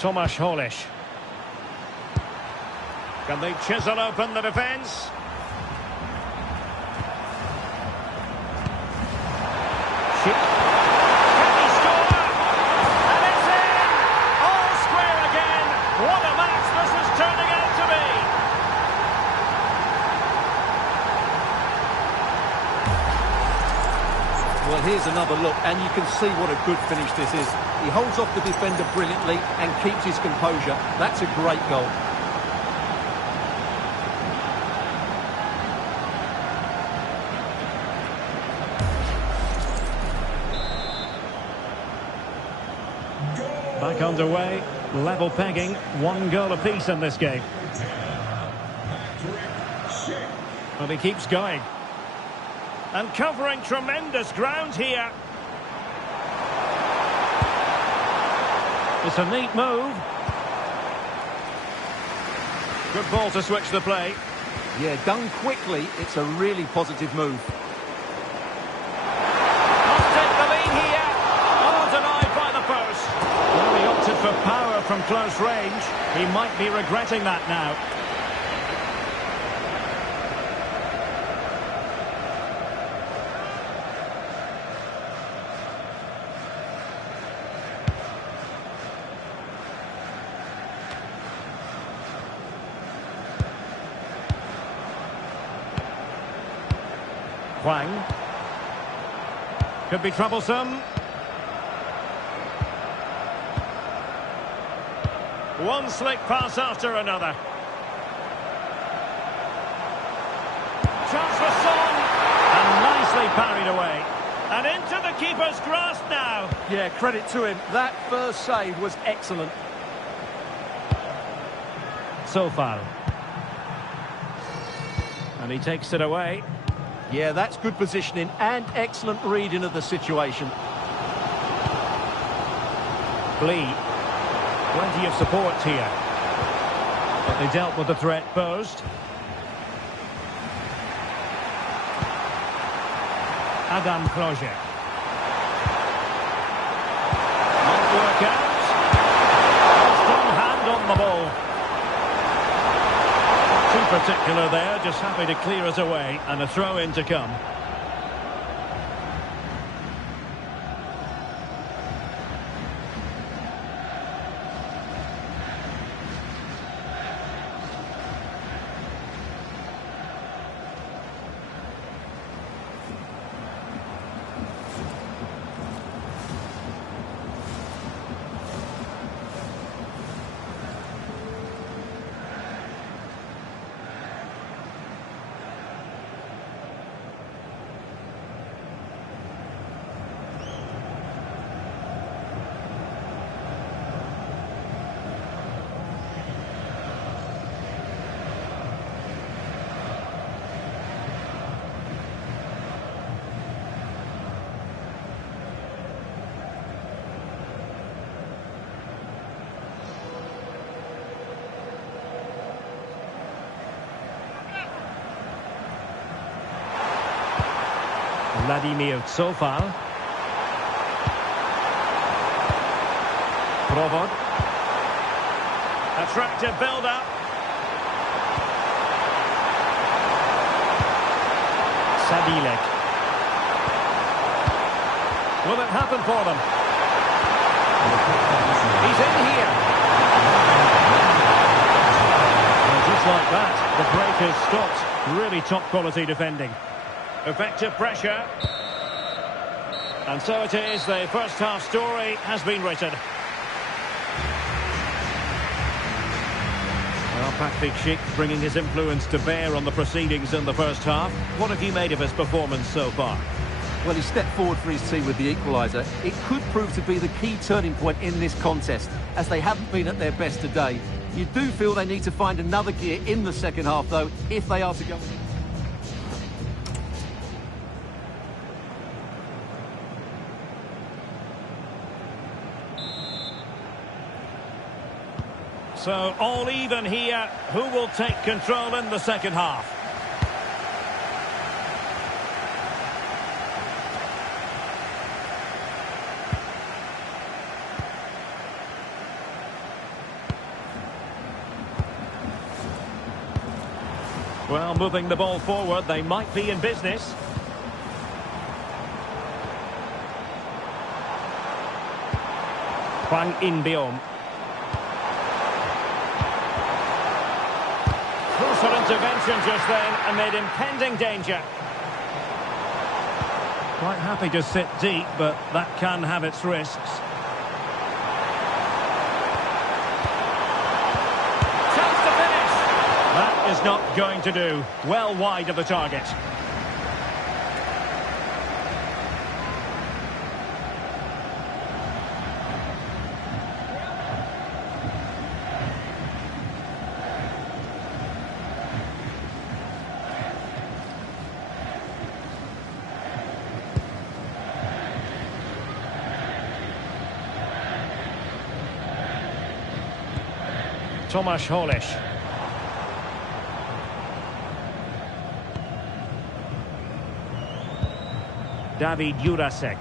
Tomasz Holish. Can they chisel open the defence? Can he score? And it's in! All square again! What a match this is turning out to be! Well, here's another look, and you can see what a good finish this is. He holds off the defender brilliantly and keeps his composure. That's a great goal. Back underway, level pegging, 1 goal apiece in this game. Well, he keeps going. And covering tremendous ground here. It's a neat move. Good ball to switch the play. Yeah, done quickly, it's a really positive move. Must take the lead here. Oh, denied by the post. Well, he opted for power from close range. He might be regretting that now. Wang. Could be troublesome. One slick pass after another. Chance for Son. And nicely parried away. And into the keeper's grasp now. Yeah, credit to him. That first save was excellent. So far. And he takes it away. Yeah, that's good positioning and excellent reading of the situation. Lee. Plenty of support here. But they dealt with the threat posed. Adam Kloziek. Won't work out. Strong hand on the ball. Too particular there, just happy to clear it away, and a throw in to come. Vladimir Cofal. Provod. Attractive build-up. Sadilek. Will it happen for them? He's in here. And just like that, the break is stopped. Really top-quality defending. Effective pressure. And so it is, the first half story has been written. Well, Patrick Schick bringing his influence to bear on the proceedings in the first half. What have you made of his performance so far? Well, he stepped forward for his team with the equaliser. It could prove to be the key turning point in this contest, as they haven't been at their best today. You do feel they need to find another gear in the second half, though, if they are to go... So all even here. Who will take control in the second half? Well, moving the ball forward, they might be in business. Hwang In-beom. Crucial intervention just then amid impending danger. Quite happy to sit deep, but that can have its risks. Chance to finish. That is not going to do. Well wide of the target. Tomasz Holeš. Dawid Jurasek.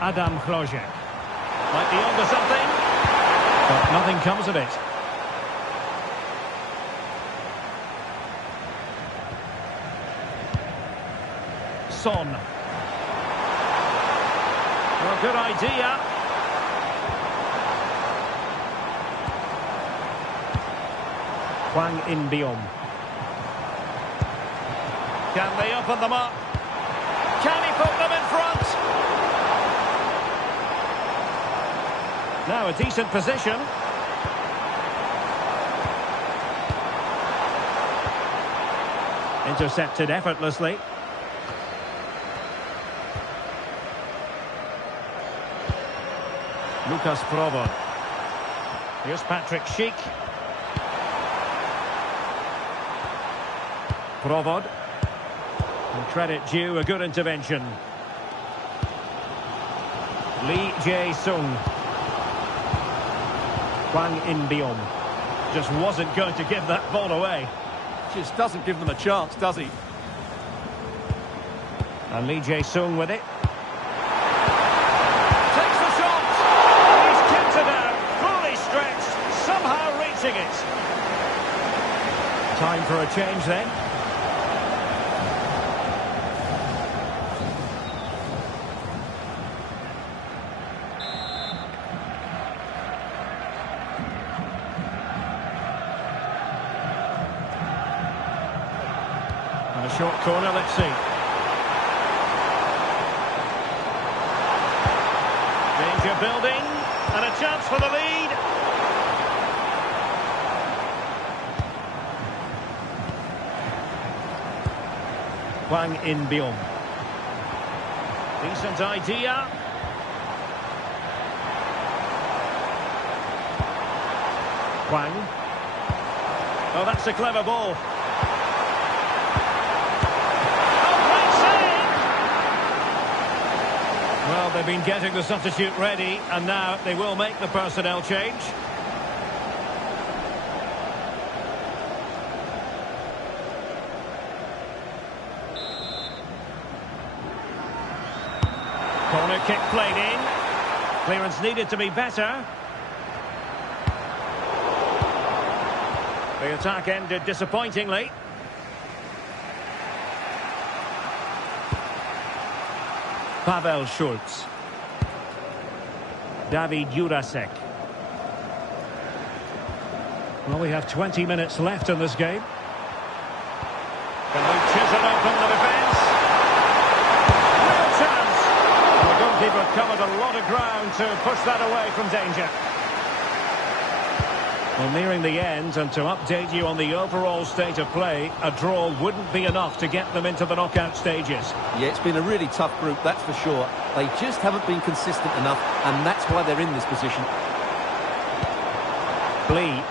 Adam Hložek. Might be onto something, but nothing comes of it. Son. Well, good idea. Hwang In-beom. Can they open them up? Can he put them in front? Now a decent position. Intercepted effortlessly. Lukas Provod. Here's Patrick Schick. Provod. And credit due, a good intervention. Lee Jae-sung. Hwang In-beom. Just wasn't going to give that ball away. Just doesn't give them a chance, does he? And Lee Jae-sung with it. Takes the shot! He's kept it out, fully stretched, somehow reaching it. Time for a change then. And a short corner, let's see. Danger building, and a chance for the lead. Hwang In-beom. Decent idea. Hwang. Oh, that's a clever ball. Well, they've been getting the substitute ready, and now they will make the personnel change. Corner kick played in. Clearance needed to be better. The attack ended disappointingly. Pavel Schulz. Dawid Jurasek. Well, we have 20 minutes left in this game. Can they chisel open the defence? Real chance! And the goalkeeper covered a lot of ground to push that away from danger. Well, nearing the end, and to update you on the overall state of play, a draw wouldn't be enough to get them into the knockout stages. Yeah, it's been a really tough group, that's for sure. They just haven't been consistent enough, and that's why they're in this position. Lee.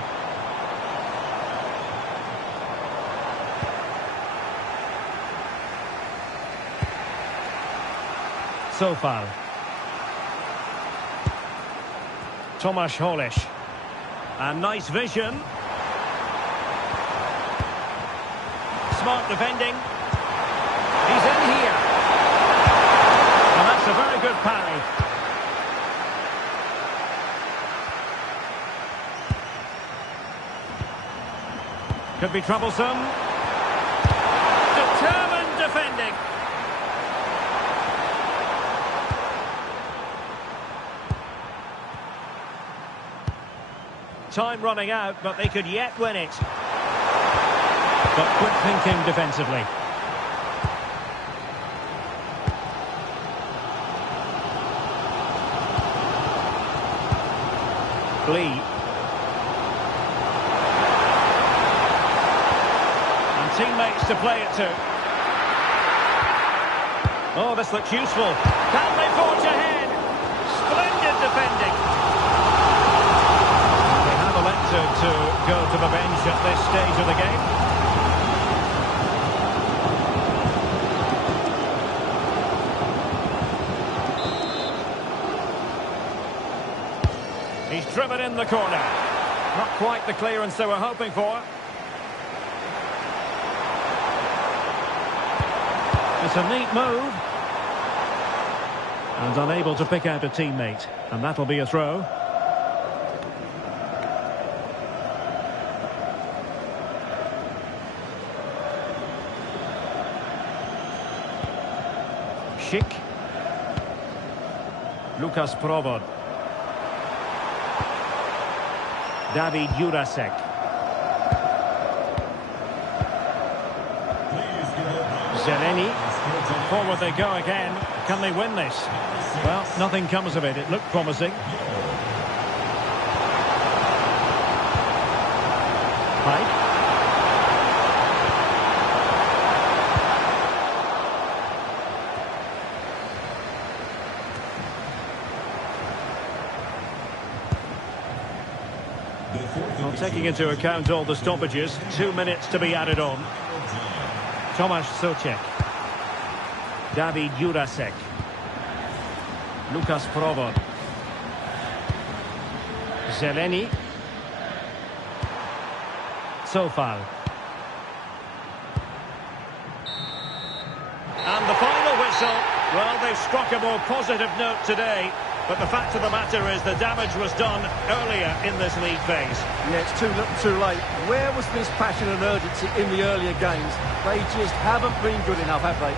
Sofal. Tomasz Holeš. And nice vision. Smart defending. He's in here. And that's a very good parry. Could be troublesome. Determined defending. Time running out, but they could yet win it. But quick thinking defensively. Lee. And teammates to play it to. Oh, this looks useful. Can they forge ahead? Splendid defending. They have elected to go to the bench at this stage of the game. He's driven in the corner. Not quite the clearance they were hoping for. It's a neat move. And unable to pick out a teammate. And that'll be a throw. Schick. Lukas Provod. David Jurasek. Zeleny. Forward they go again. Can they win this? Well, nothing comes of it. It looked promising. Pike. Well, taking into account all the stoppages, 2 minutes to be added on. Tomasz Souček. David Jurasek. Lukas Provod. Zeleny. Sofal. And the final whistle. Well, they've struck a more positive note today. But the fact of the matter is the damage was done earlier in this league phase. Yeah, it's too little too late. Where was this passion and urgency in the earlier games? They just haven't been good enough, have they?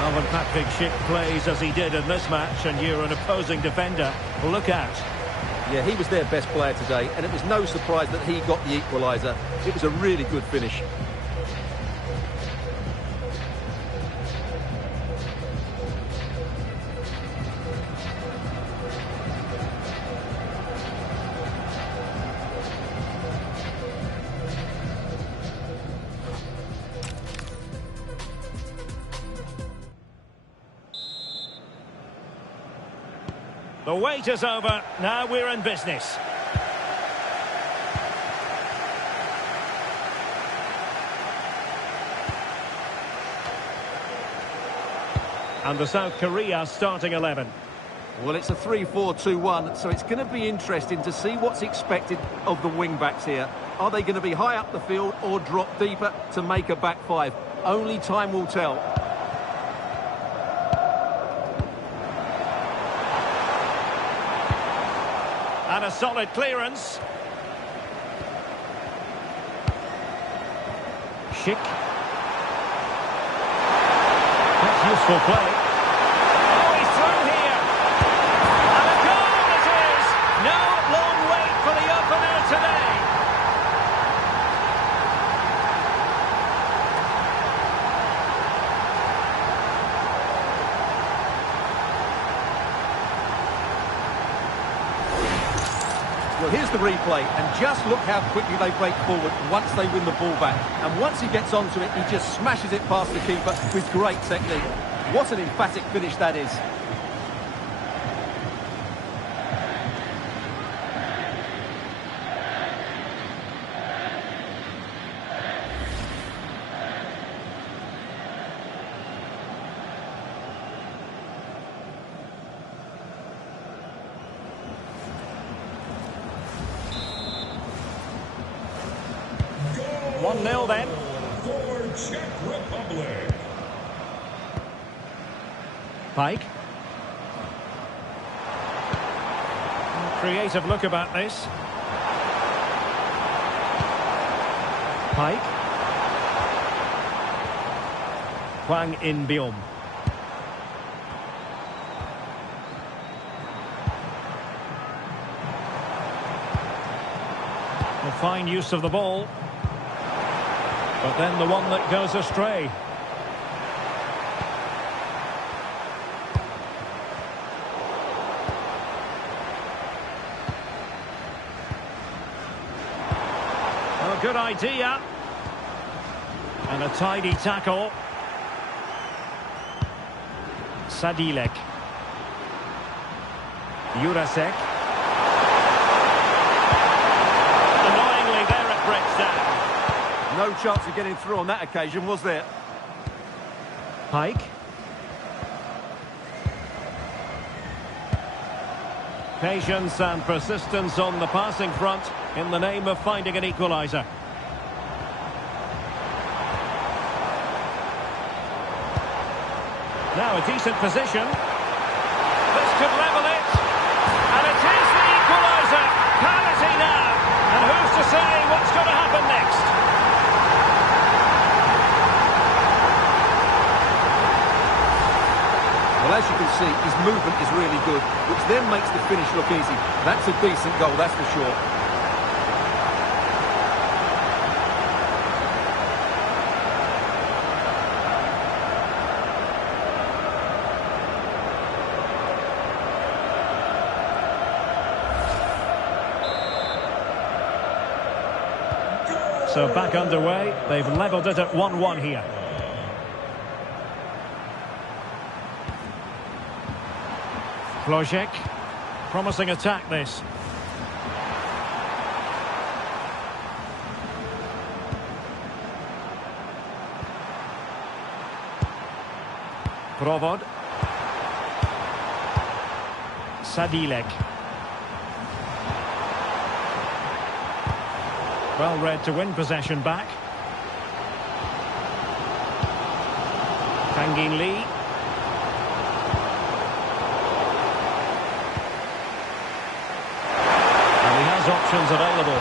Well, when Patrick Schick plays as he did in this match and you're an opposing defender, look out. Yeah, he was their best player today, and it was no surprise that he got the equaliser. It was a really good finish. The wait is over. Now we're in business. And the South Korea starting 11. Well, it's a 3-4-2-1, so it's going to be interesting to see what's expected of the wing-backs here. Are they going to be high up the field or drop deeper to make a back five? Only time will tell. And a solid clearance. Schick. That's useful play. Oh, he's through here. And a goal it is. No long wait for the opener today. Well, here's the replay, and just look how quickly they break forward once they win the ball back. And once he gets onto it, he just smashes it past the keeper with great technique. What an emphatic finish that is. 1-0 then. For Czech Republic. Pike. Creative look about this. Pike. Hwang In-beom. A fine use of the ball. But then the one that goes astray. Oh, good idea. And a tidy tackle. Sadilek. Jurasek. Annoyingly, there it breaks down. No chance of getting through on that occasion, was there? Pike. Patience and persistence on the passing front in the name of finding an equaliser. Now a decent position. This could level it. And it is the equaliser. Penalty now. And who's to say what's going to happen next? Well, as you can see, his movement is really good, which then makes the finish look easy. That's a decent goal, that's for sure. So back underway. They've levelled it at 1-1 here. Flojek. Promising attack this. Provod. Sadilek. Well read to win possession back. Kangin Lee. And he has options available.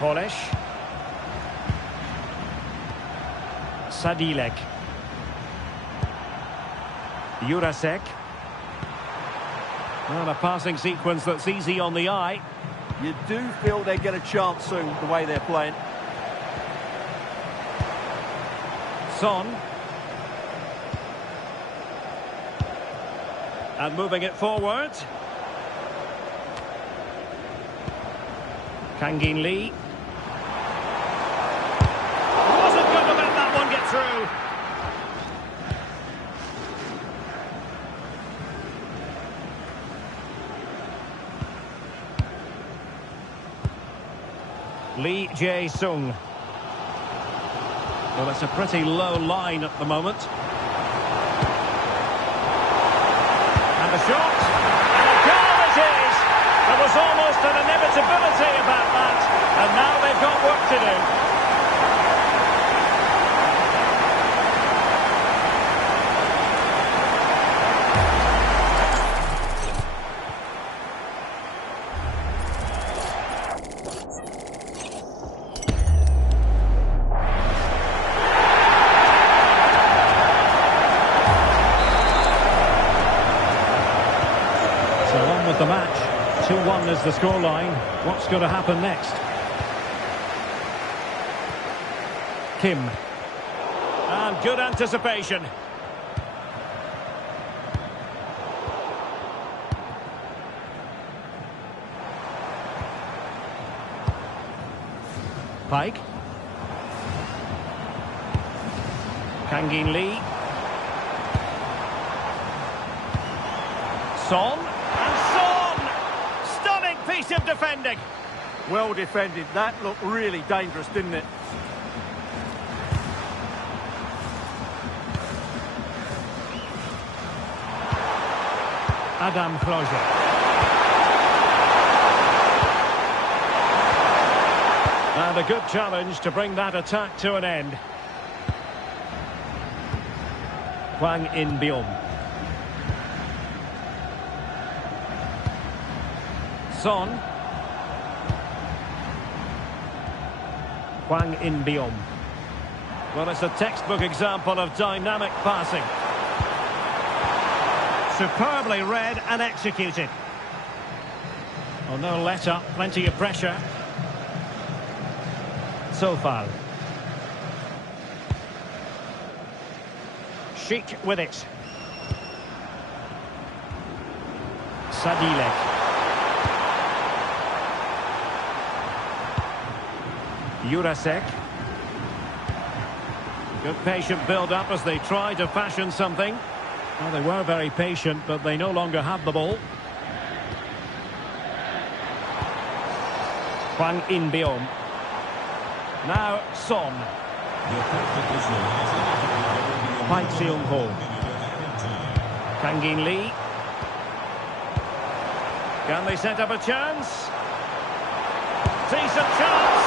Polish. Sadilek. Jurasek. Well, a passing sequence that's easy on the eye. You do feel they get a chance soon, the way they're playing. Son. And moving it forward. Kangin Lee. Wasn't good to let that one get through. Lee Jae-sung. Well, it's a pretty low line at the moment. And the shot. And a goal it is. There was almost an inevitability about that. And now they've got work to do. With the match, 2-1 is the scoreline. What's going to happen next? Kim. And good anticipation. Pike. Kangin Lee. Son. Piece of defending. Well defended. That looked really dangerous, didn't it? Adam Flojek. And a good challenge to bring that attack to an end. Hwang In-beom. Son. Hwang In-beom. Well, it's a textbook example of dynamic passing. Superbly read and executed. Oh, no let up, plenty of pressure. Sofal. Sheik with it. Sadilek. Jurasek. Good patient build-up as they try to fashion something. Well, they were very patient, but they no longer have the ball. Hwang In-beom. Now Son. Pai Seung-ho. Kang In-lee. Can they set up a chance? Decent chance.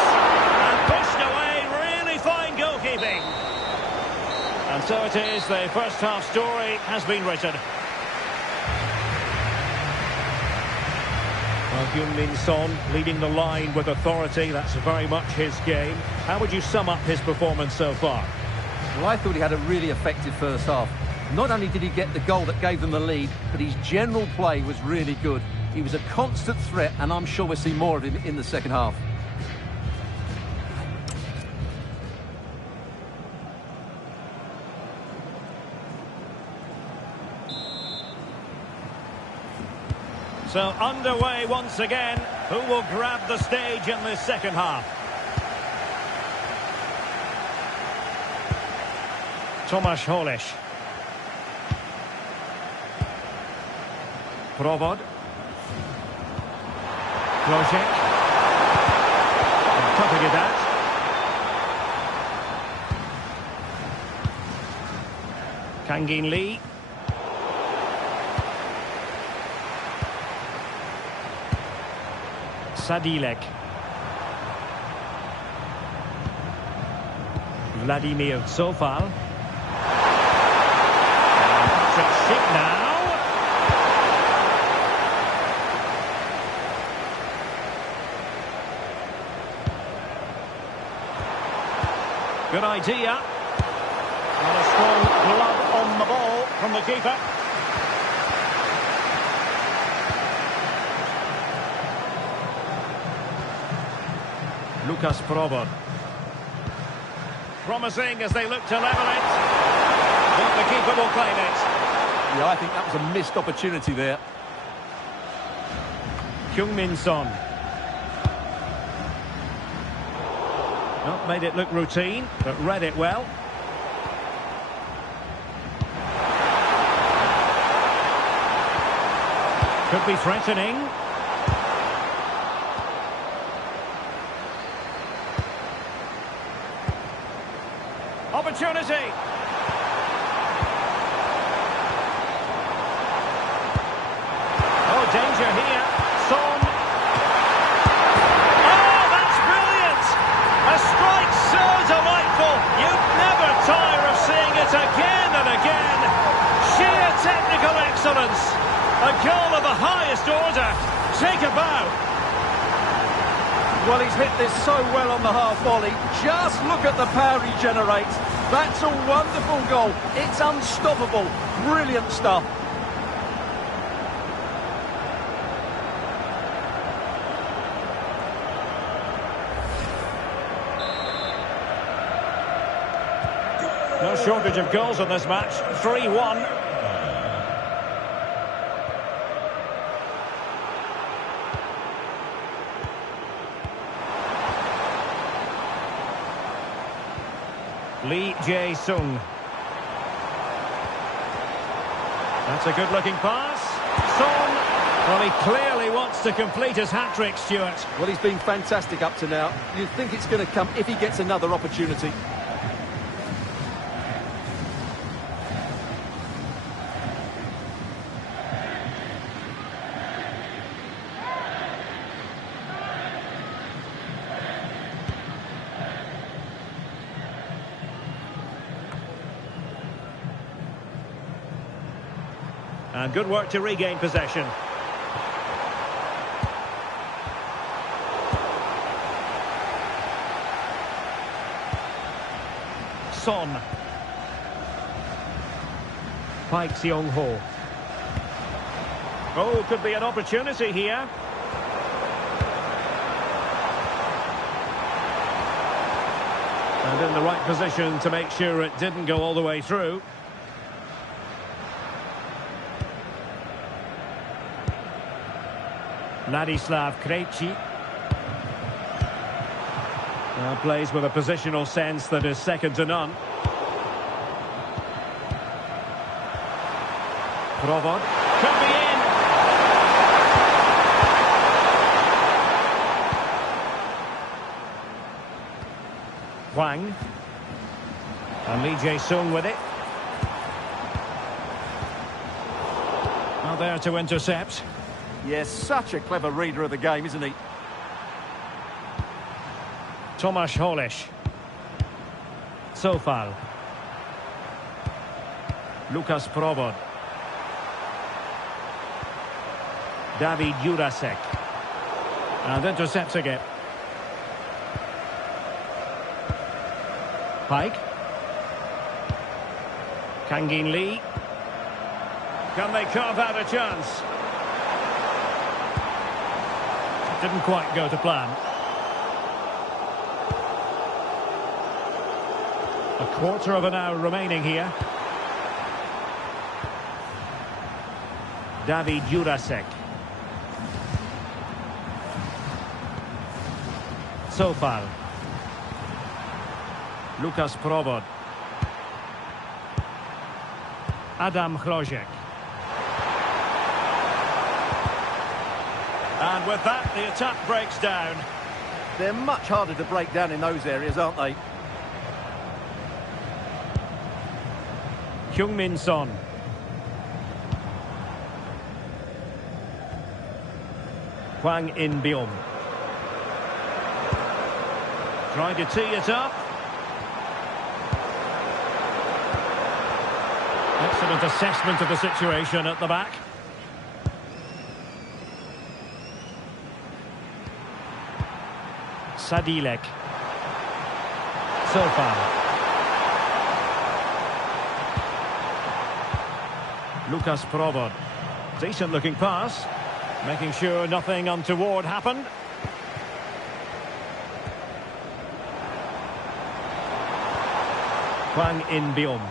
And pushed away. Really fine goalkeeping. And so it is. The first half story has been written. Well, Heung-min Son leading the line with authority. That's very much his game. How would you sum up his performance so far? Well, I thought he had a really effective first half. Not only did he get the goal that gave them the lead, but his general play was really good. He was a constant threat, and I'm sure we'll see more of him in the second half. So underway once again. Who will grab the stage in this second half? Tomasz Holeš. Provod. Klojek. Cutting it out. Kang In-lee. Sadilek. Vladimir Sofal. Sheik now. Good idea. And a strong glove on the ball from the keeper. Lukas Provod. Promising as they look to level it. But the keeper will claim it. Yeah, I think that was a missed opportunity there. Heung-min Son. Not made it look routine, but read it well. Could be threatening. Opportunity. Oh, danger here. Son. Oh, that's brilliant. A strike so delightful. You'd never tire of seeing it again and again. Sheer technical excellence. A goal of the highest order. Take a bow. Well, he's hit this so well on the half volley. Just look at the power he generates. That's a wonderful goal. It's unstoppable. Brilliant stuff. No shortage of goals in this match. 3-1. Lee Jae-sung. That's a good-looking pass. Son. Well, he clearly wants to complete his hat-trick, Stuart. Well, he's been fantastic up to now. You'd think it's going to come if he gets another opportunity. And good work to regain possession. Son. Park Seong-ho. Oh, could be an opportunity here. And in the right position to make sure it didn't go all the way through. Ladislav Krejci. Now plays with a positional sense that is second to none. Provod. Could be in. Hwang. And Lee Jae-sung with it. Now there to intercept. Yes, such a clever reader of the game, isn't he? Tomasz Holeš. Sofal. Lukas Provod. David Jurasek. And intercepts again. Pike. Kangin Lee. Can they carve out a chance? Didn't quite go to plan. A quarter of an hour remaining here. David Jurasek. Sofal. Lukas Provod. Adam Chlojek. And with that, the attack breaks down. They're much harder to break down in those areas, aren't they? Heung-min Son. Hwang In-beom. Trying to tee it up. Excellent assessment of the situation at the back. Sadilek. Sofal. Lukas Provod. Decent looking pass. Making sure nothing untoward happened. Hwang In-beom.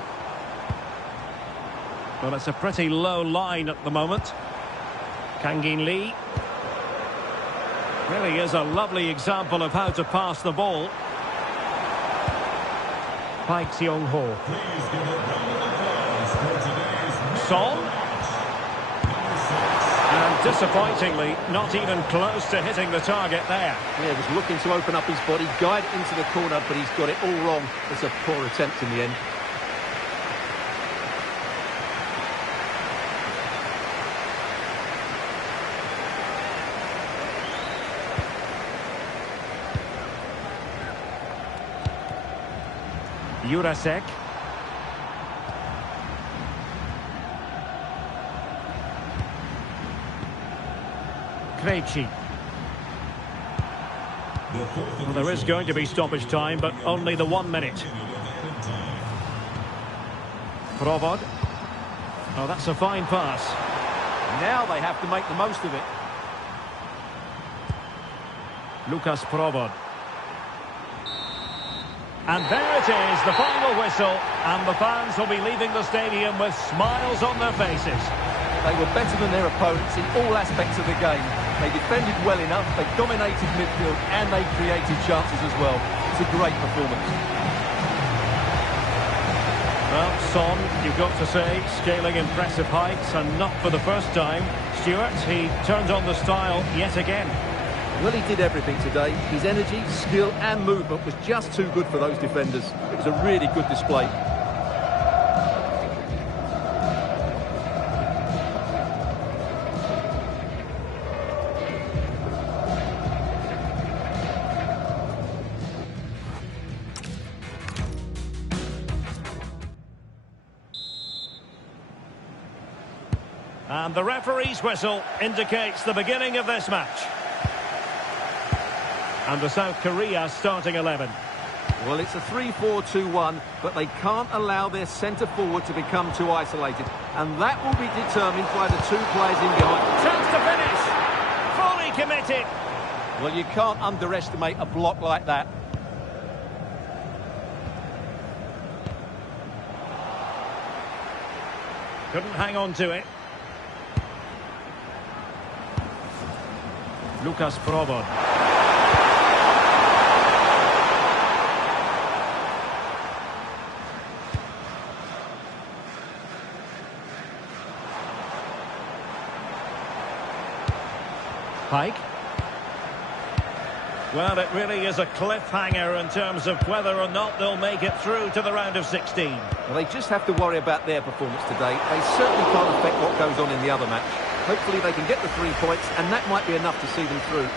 Well, it's a pretty low line at the moment. Kangin Lee. Really is a lovely example of how to pass the ball. Park Seong-ho. Son. And disappointingly, not even close to hitting the target there. Yeah, he was looking to open up his body, guide it into the corner, but he's got it all wrong. It's a poor attempt in the end. Jurasek. Krejci. Well, there is going to be stoppage time, but only the 1 minute. Provod. Oh, that's a fine pass. Now they have to make the most of it. Lukas Provod. And there it is, the final whistle, and the fans will be leaving the stadium with smiles on their faces. They were better than their opponents in all aspects of the game. They defended well enough, they dominated midfield, and they created chances as well. It's a great performance. Well, Son, you've got to say, scaling impressive heights, and not for the first time. Stuart, he turned on the style yet again. Well, he did everything today. His energy, skill and movement was just too good for those defenders. It was a really good display. And the referee's whistle indicates the beginning of this match. And the South Korea starting 11. Well, it's a 3-4-2-1, but they can't allow their centre-forward to become too isolated. And that will be determined by the two players in behind. Chance to finish. Fully committed. Well, you can't underestimate a block like that. Couldn't hang on to it. Lucas Provod. Pike. Well, it really is a cliffhanger in terms of whether or not they'll make it through to the round of 16. Well, they just have to worry about their performance today. They certainly can't affect what goes on in the other match. Hopefully they can get the 3 points, and that might be enough to see them through.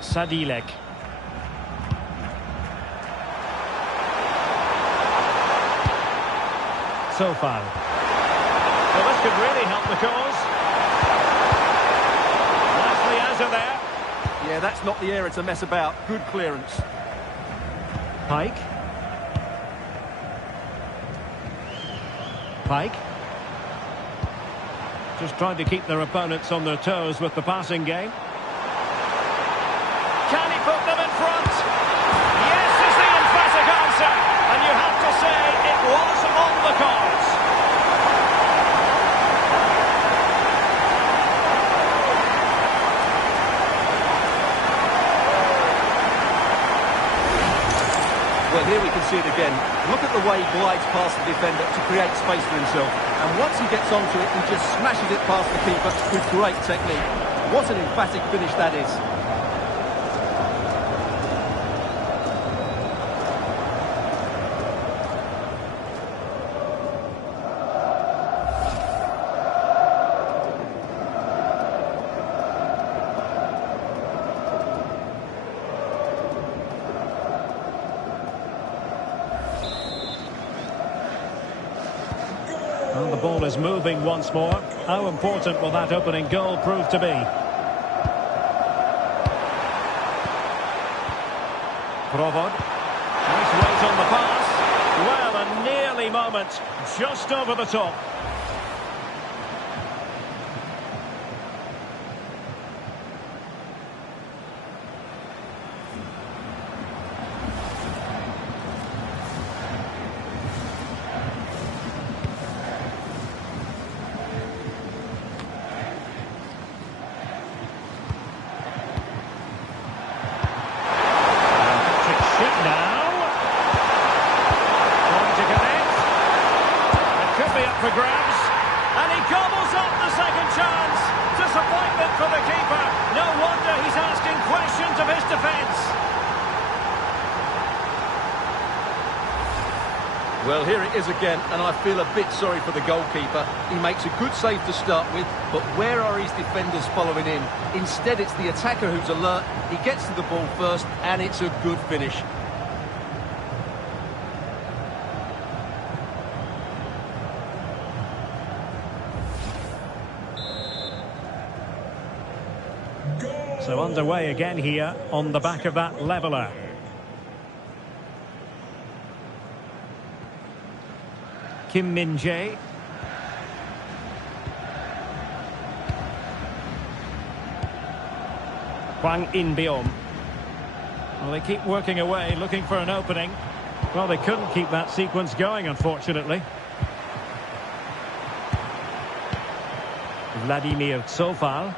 Sadilek. Sofal. Well, this could really help the cause. Nicely out of there. Yeah, that's not the area to mess about. Good clearance. Pike. Pike. Just trying to keep their opponents on their toes with the passing game. Can he put them in front? Yes is the emphatic answer. And you have to say it was on the cards. Well, here we can see it again. Look at the way he glides past the defender to create space for himself. And once he gets onto it, he just smashes it past the keeper with great technique. What an emphatic finish that is. Well, the ball is moving once more. How important will that opening goal prove to be? Provod. Nice weight on the pass. Well, a nearly moment. Just over the top. For grabs, and he gobbles up the second chance. Disappointment for the keeper. No wonder he's asking questions of his defence. Well, here it is again, and I feel a bit sorry for the goalkeeper. He makes a good save to start with, but where are his defenders following in? Instead, it's the attacker who's alert. He gets to the ball first, and it's a good finish. So underway again here on the back of that leveller. Kim Min-jae. Hwang In-beom. Well, they keep working away, looking for an opening. Well, they couldn't keep that sequence going, unfortunately. Vladimir Sofal.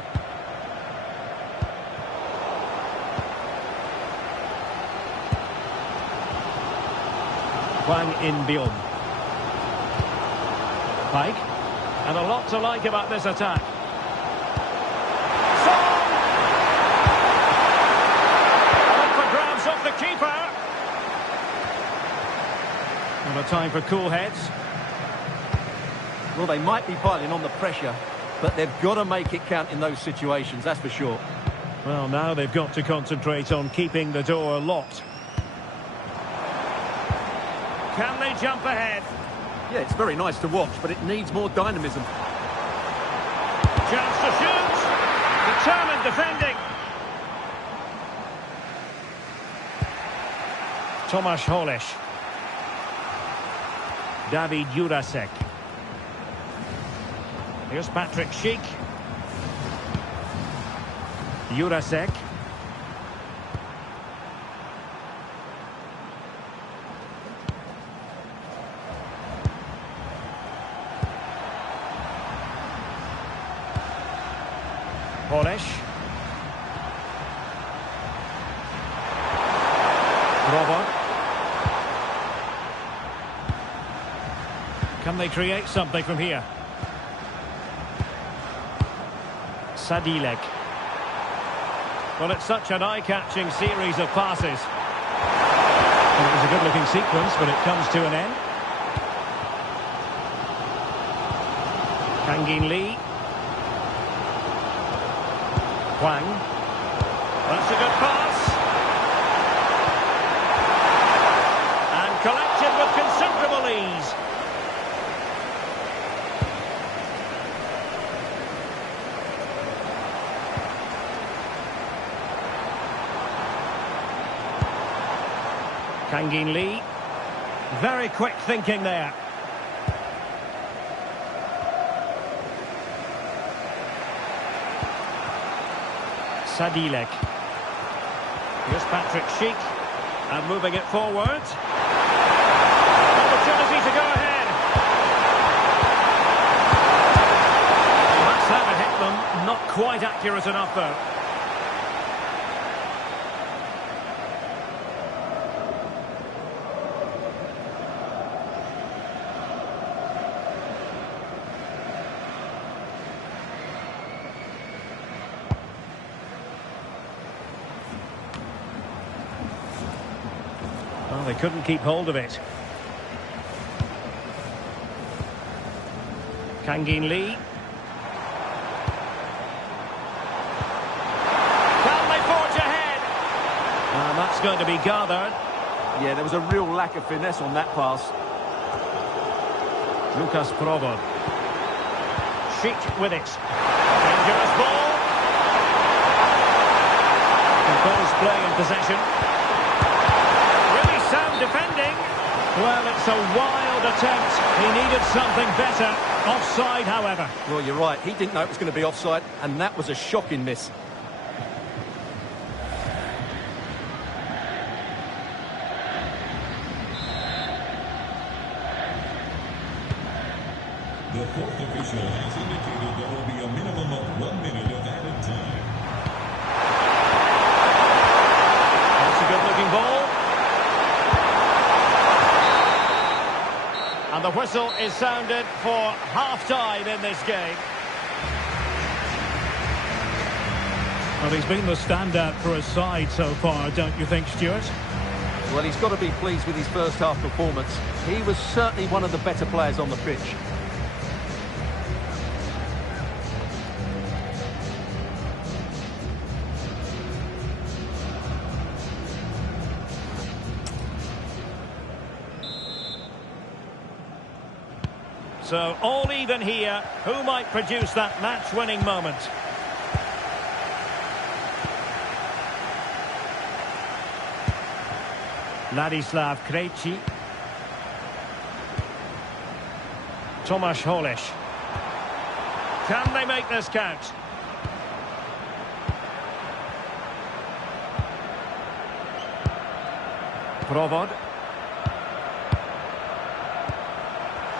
Hwang In-beom. Pike. And a lot to like about this attack. Song! Up for grabs off the keeper. And a time for cool heads. Well, they might be piling on the pressure, but they've got to make it count in those situations, that's for sure. Well, now they've got to concentrate on keeping the door locked. Can they jump ahead? Yeah, it's very nice to watch, but it needs more dynamism. Chance to shoot. Determined defending. Tomasz Holeš. David Jurasek. Here's Patrick Schick. Jurasek. Holeš. Robert. Can they create something from here? Sadilek. Well, it's such an eye-catching series of passes. And it was a good-looking sequence, but it comes to an end. Kangin Lee. Hwang. That's a good pass. And collected with considerable ease. Kangin Lee. Very quick thinking there. Sadilek. Here's Patrick Schick. And moving it forward. Opportunity to go ahead. That's how to hit them. Not quite accurate enough though. Well, they couldn't keep hold of it. Kangin Lee. Can they forge ahead? And that's going to be gathered. Yeah, there was a real lack of finesse on that pass. Lucas Provod. Schick with it. Dangerous ball. Composed play in possession. Sound defending. Well, it's a wild attempt. He needed something better. Offside, however. Well, you're right. He didn't know it was going to be offside, and that was a shocking miss. The fourth official has indicated there will be a minimum of 1 minute of added time. That's a good-looking ball. And the whistle is sounded for half-time in this game. Well, he's been the standout for his side so far, don't you think, Stuart? Well, he's got to be pleased with his first half performance. He was certainly one of the better players on the pitch. So, all even here. Who might produce that match-winning moment? Ladislav Krejci. Tomasz Holeš. Can they make this count? Provod.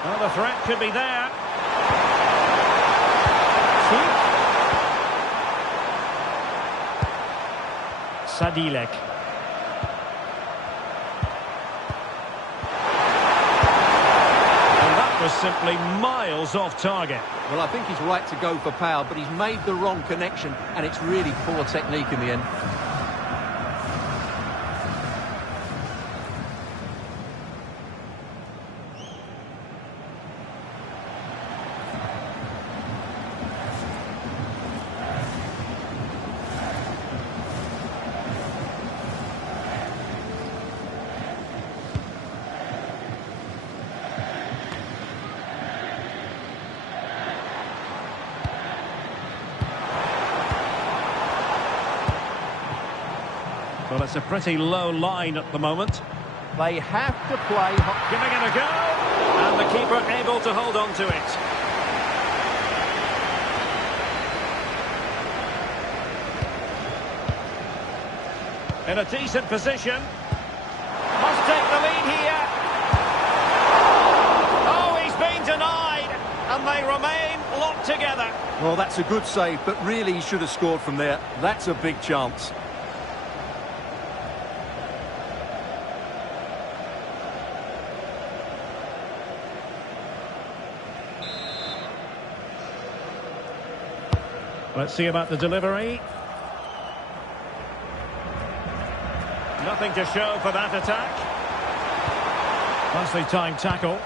Well, the threat could be there. Sadilek. And that was simply miles off target. Well, I think he's right to go for power, but he's made the wrong connection, and it's really poor technique in the end. Well, it's a pretty low line at the moment. They have to play... Giving it a go. And the keeper able to hold on to it. In a decent position. Must take the lead here. Oh, he's been denied. And they remain locked together. Well, that's a good save, but really he should have scored from there. That's a big chance. Let's see about the delivery. Nothing to show for that attack. Nicely timed tackle.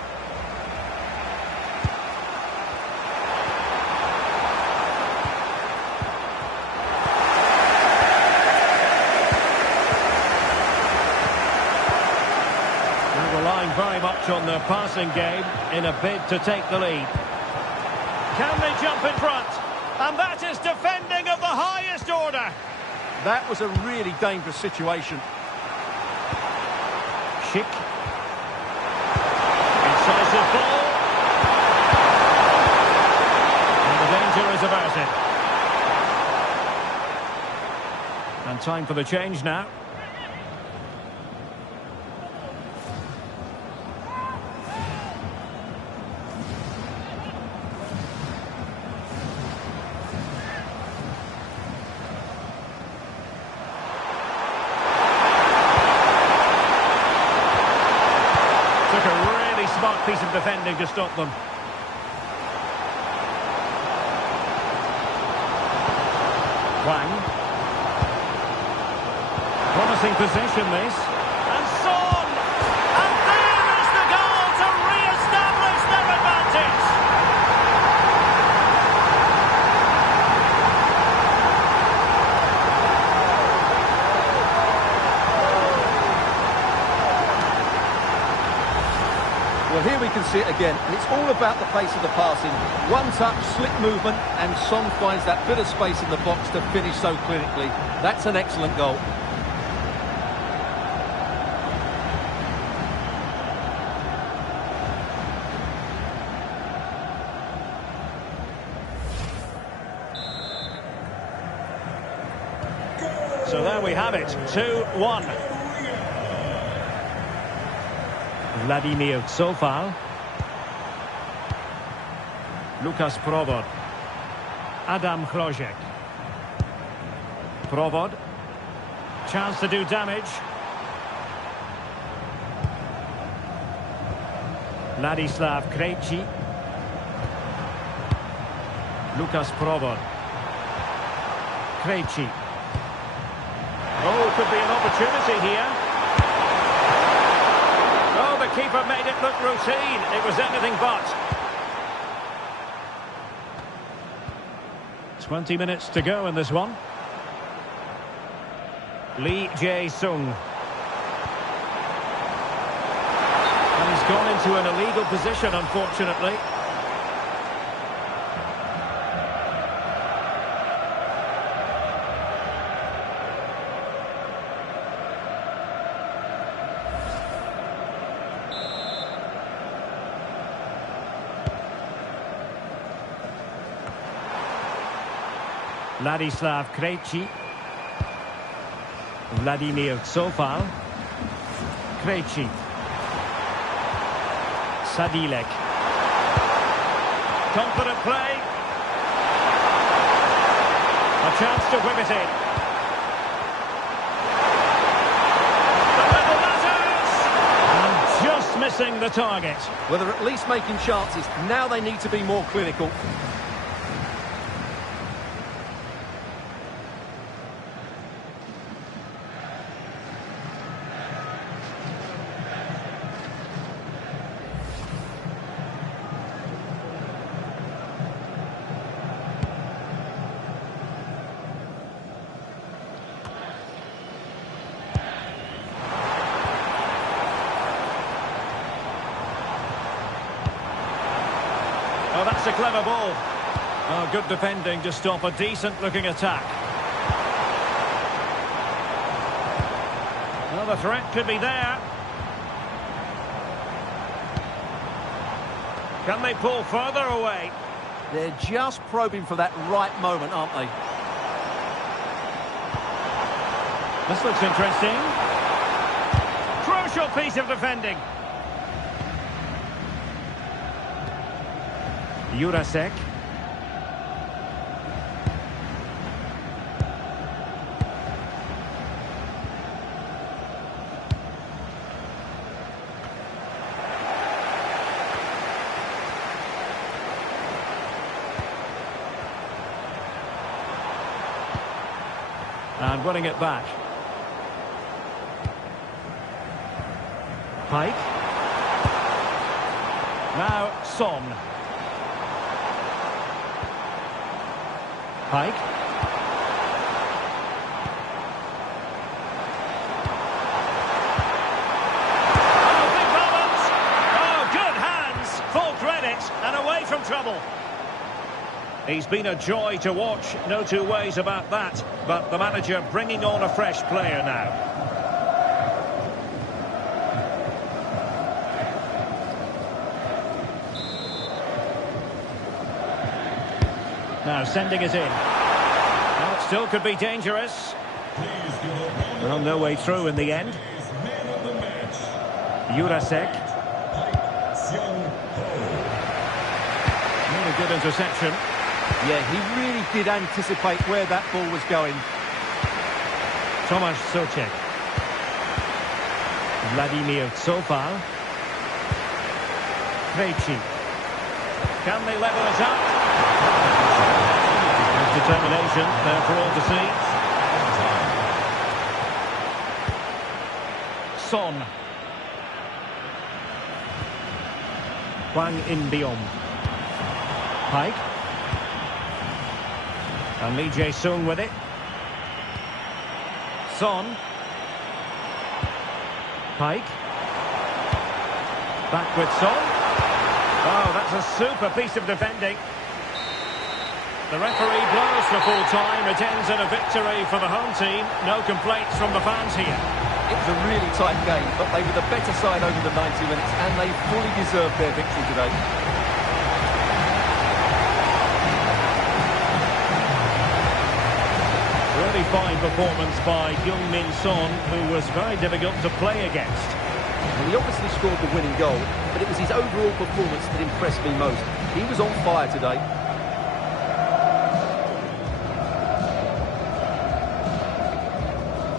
They're relying very much on their passing game in a bid to take the lead. Can they jump in front? And that is defending of the highest order. That was a really dangerous situation. Schick. Incisive ball. And the danger is averted. And time for the change now. Took a really smart piece of defending to stop them. Wang. Promising possession this. And Son! And there is the goal to re-establish their advantage! Well, here we can see it again, and it's all about the pace of the passing. One touch, slick movement, and Son finds that bit of space in the box to finish so clinically. That's an excellent goal. So there we have it, 2-1. Vladimir Cofal. Lukas Provod. Adam Chlojek. Provod. Chance to do damage. Ladislav Krejci. Lukas Provod. Krejci. Oh, could be an opportunity here. Oh, the keeper made it look routine. It was anything but. 20 minutes to go in this one. Lee Jae-sung. And he's gone into an illegal position, unfortunately. Ladislav Krejci. Vladimir Cofal. Krejci. Sadilek. Confident play. A chance to whip it in. The middle matters! And just missing the target. Well, they're at least making chances. Now they need to be more clinical. Oh, that's a clever ball. Oh, good defending to stop a decent-looking attack. Well, the threat could be there. Can they pull further away? They're just probing for that right moment, aren't they? This looks interesting. Crucial piece of defending. Jurasek. And winning it back. Pike. Now Son. Pike. Oh, big moment! Oh, good hands! Full credit and away from trouble. He's been a joy to watch, no two ways about that. But the manager bringing on a fresh player now. Now sending it in. Well, it still could be dangerous. Well, no way through in the end. Jurasek. Really good interception. Yeah, he really did anticipate where that ball was going. Tomasz Souček. Vladimir Cofal. Krejci. Can they level it up? There's determination there for all to see. Son. Hwang In-beom. Pike. And Lee Jae-sung with it. Son. Pike. Back with Son. Oh, that's a super piece of defending. The referee blows for full time. It ends in a victory for the home team. No complaints from the fans here. It was a really tight game, but they were the better side over the 90 minutes, and they fully deserved their victory today. Really fine performance by Heung-min Son, who was very difficult to play against. And he obviously scored the winning goal, but it was his overall performance that impressed me most. He was on fire today.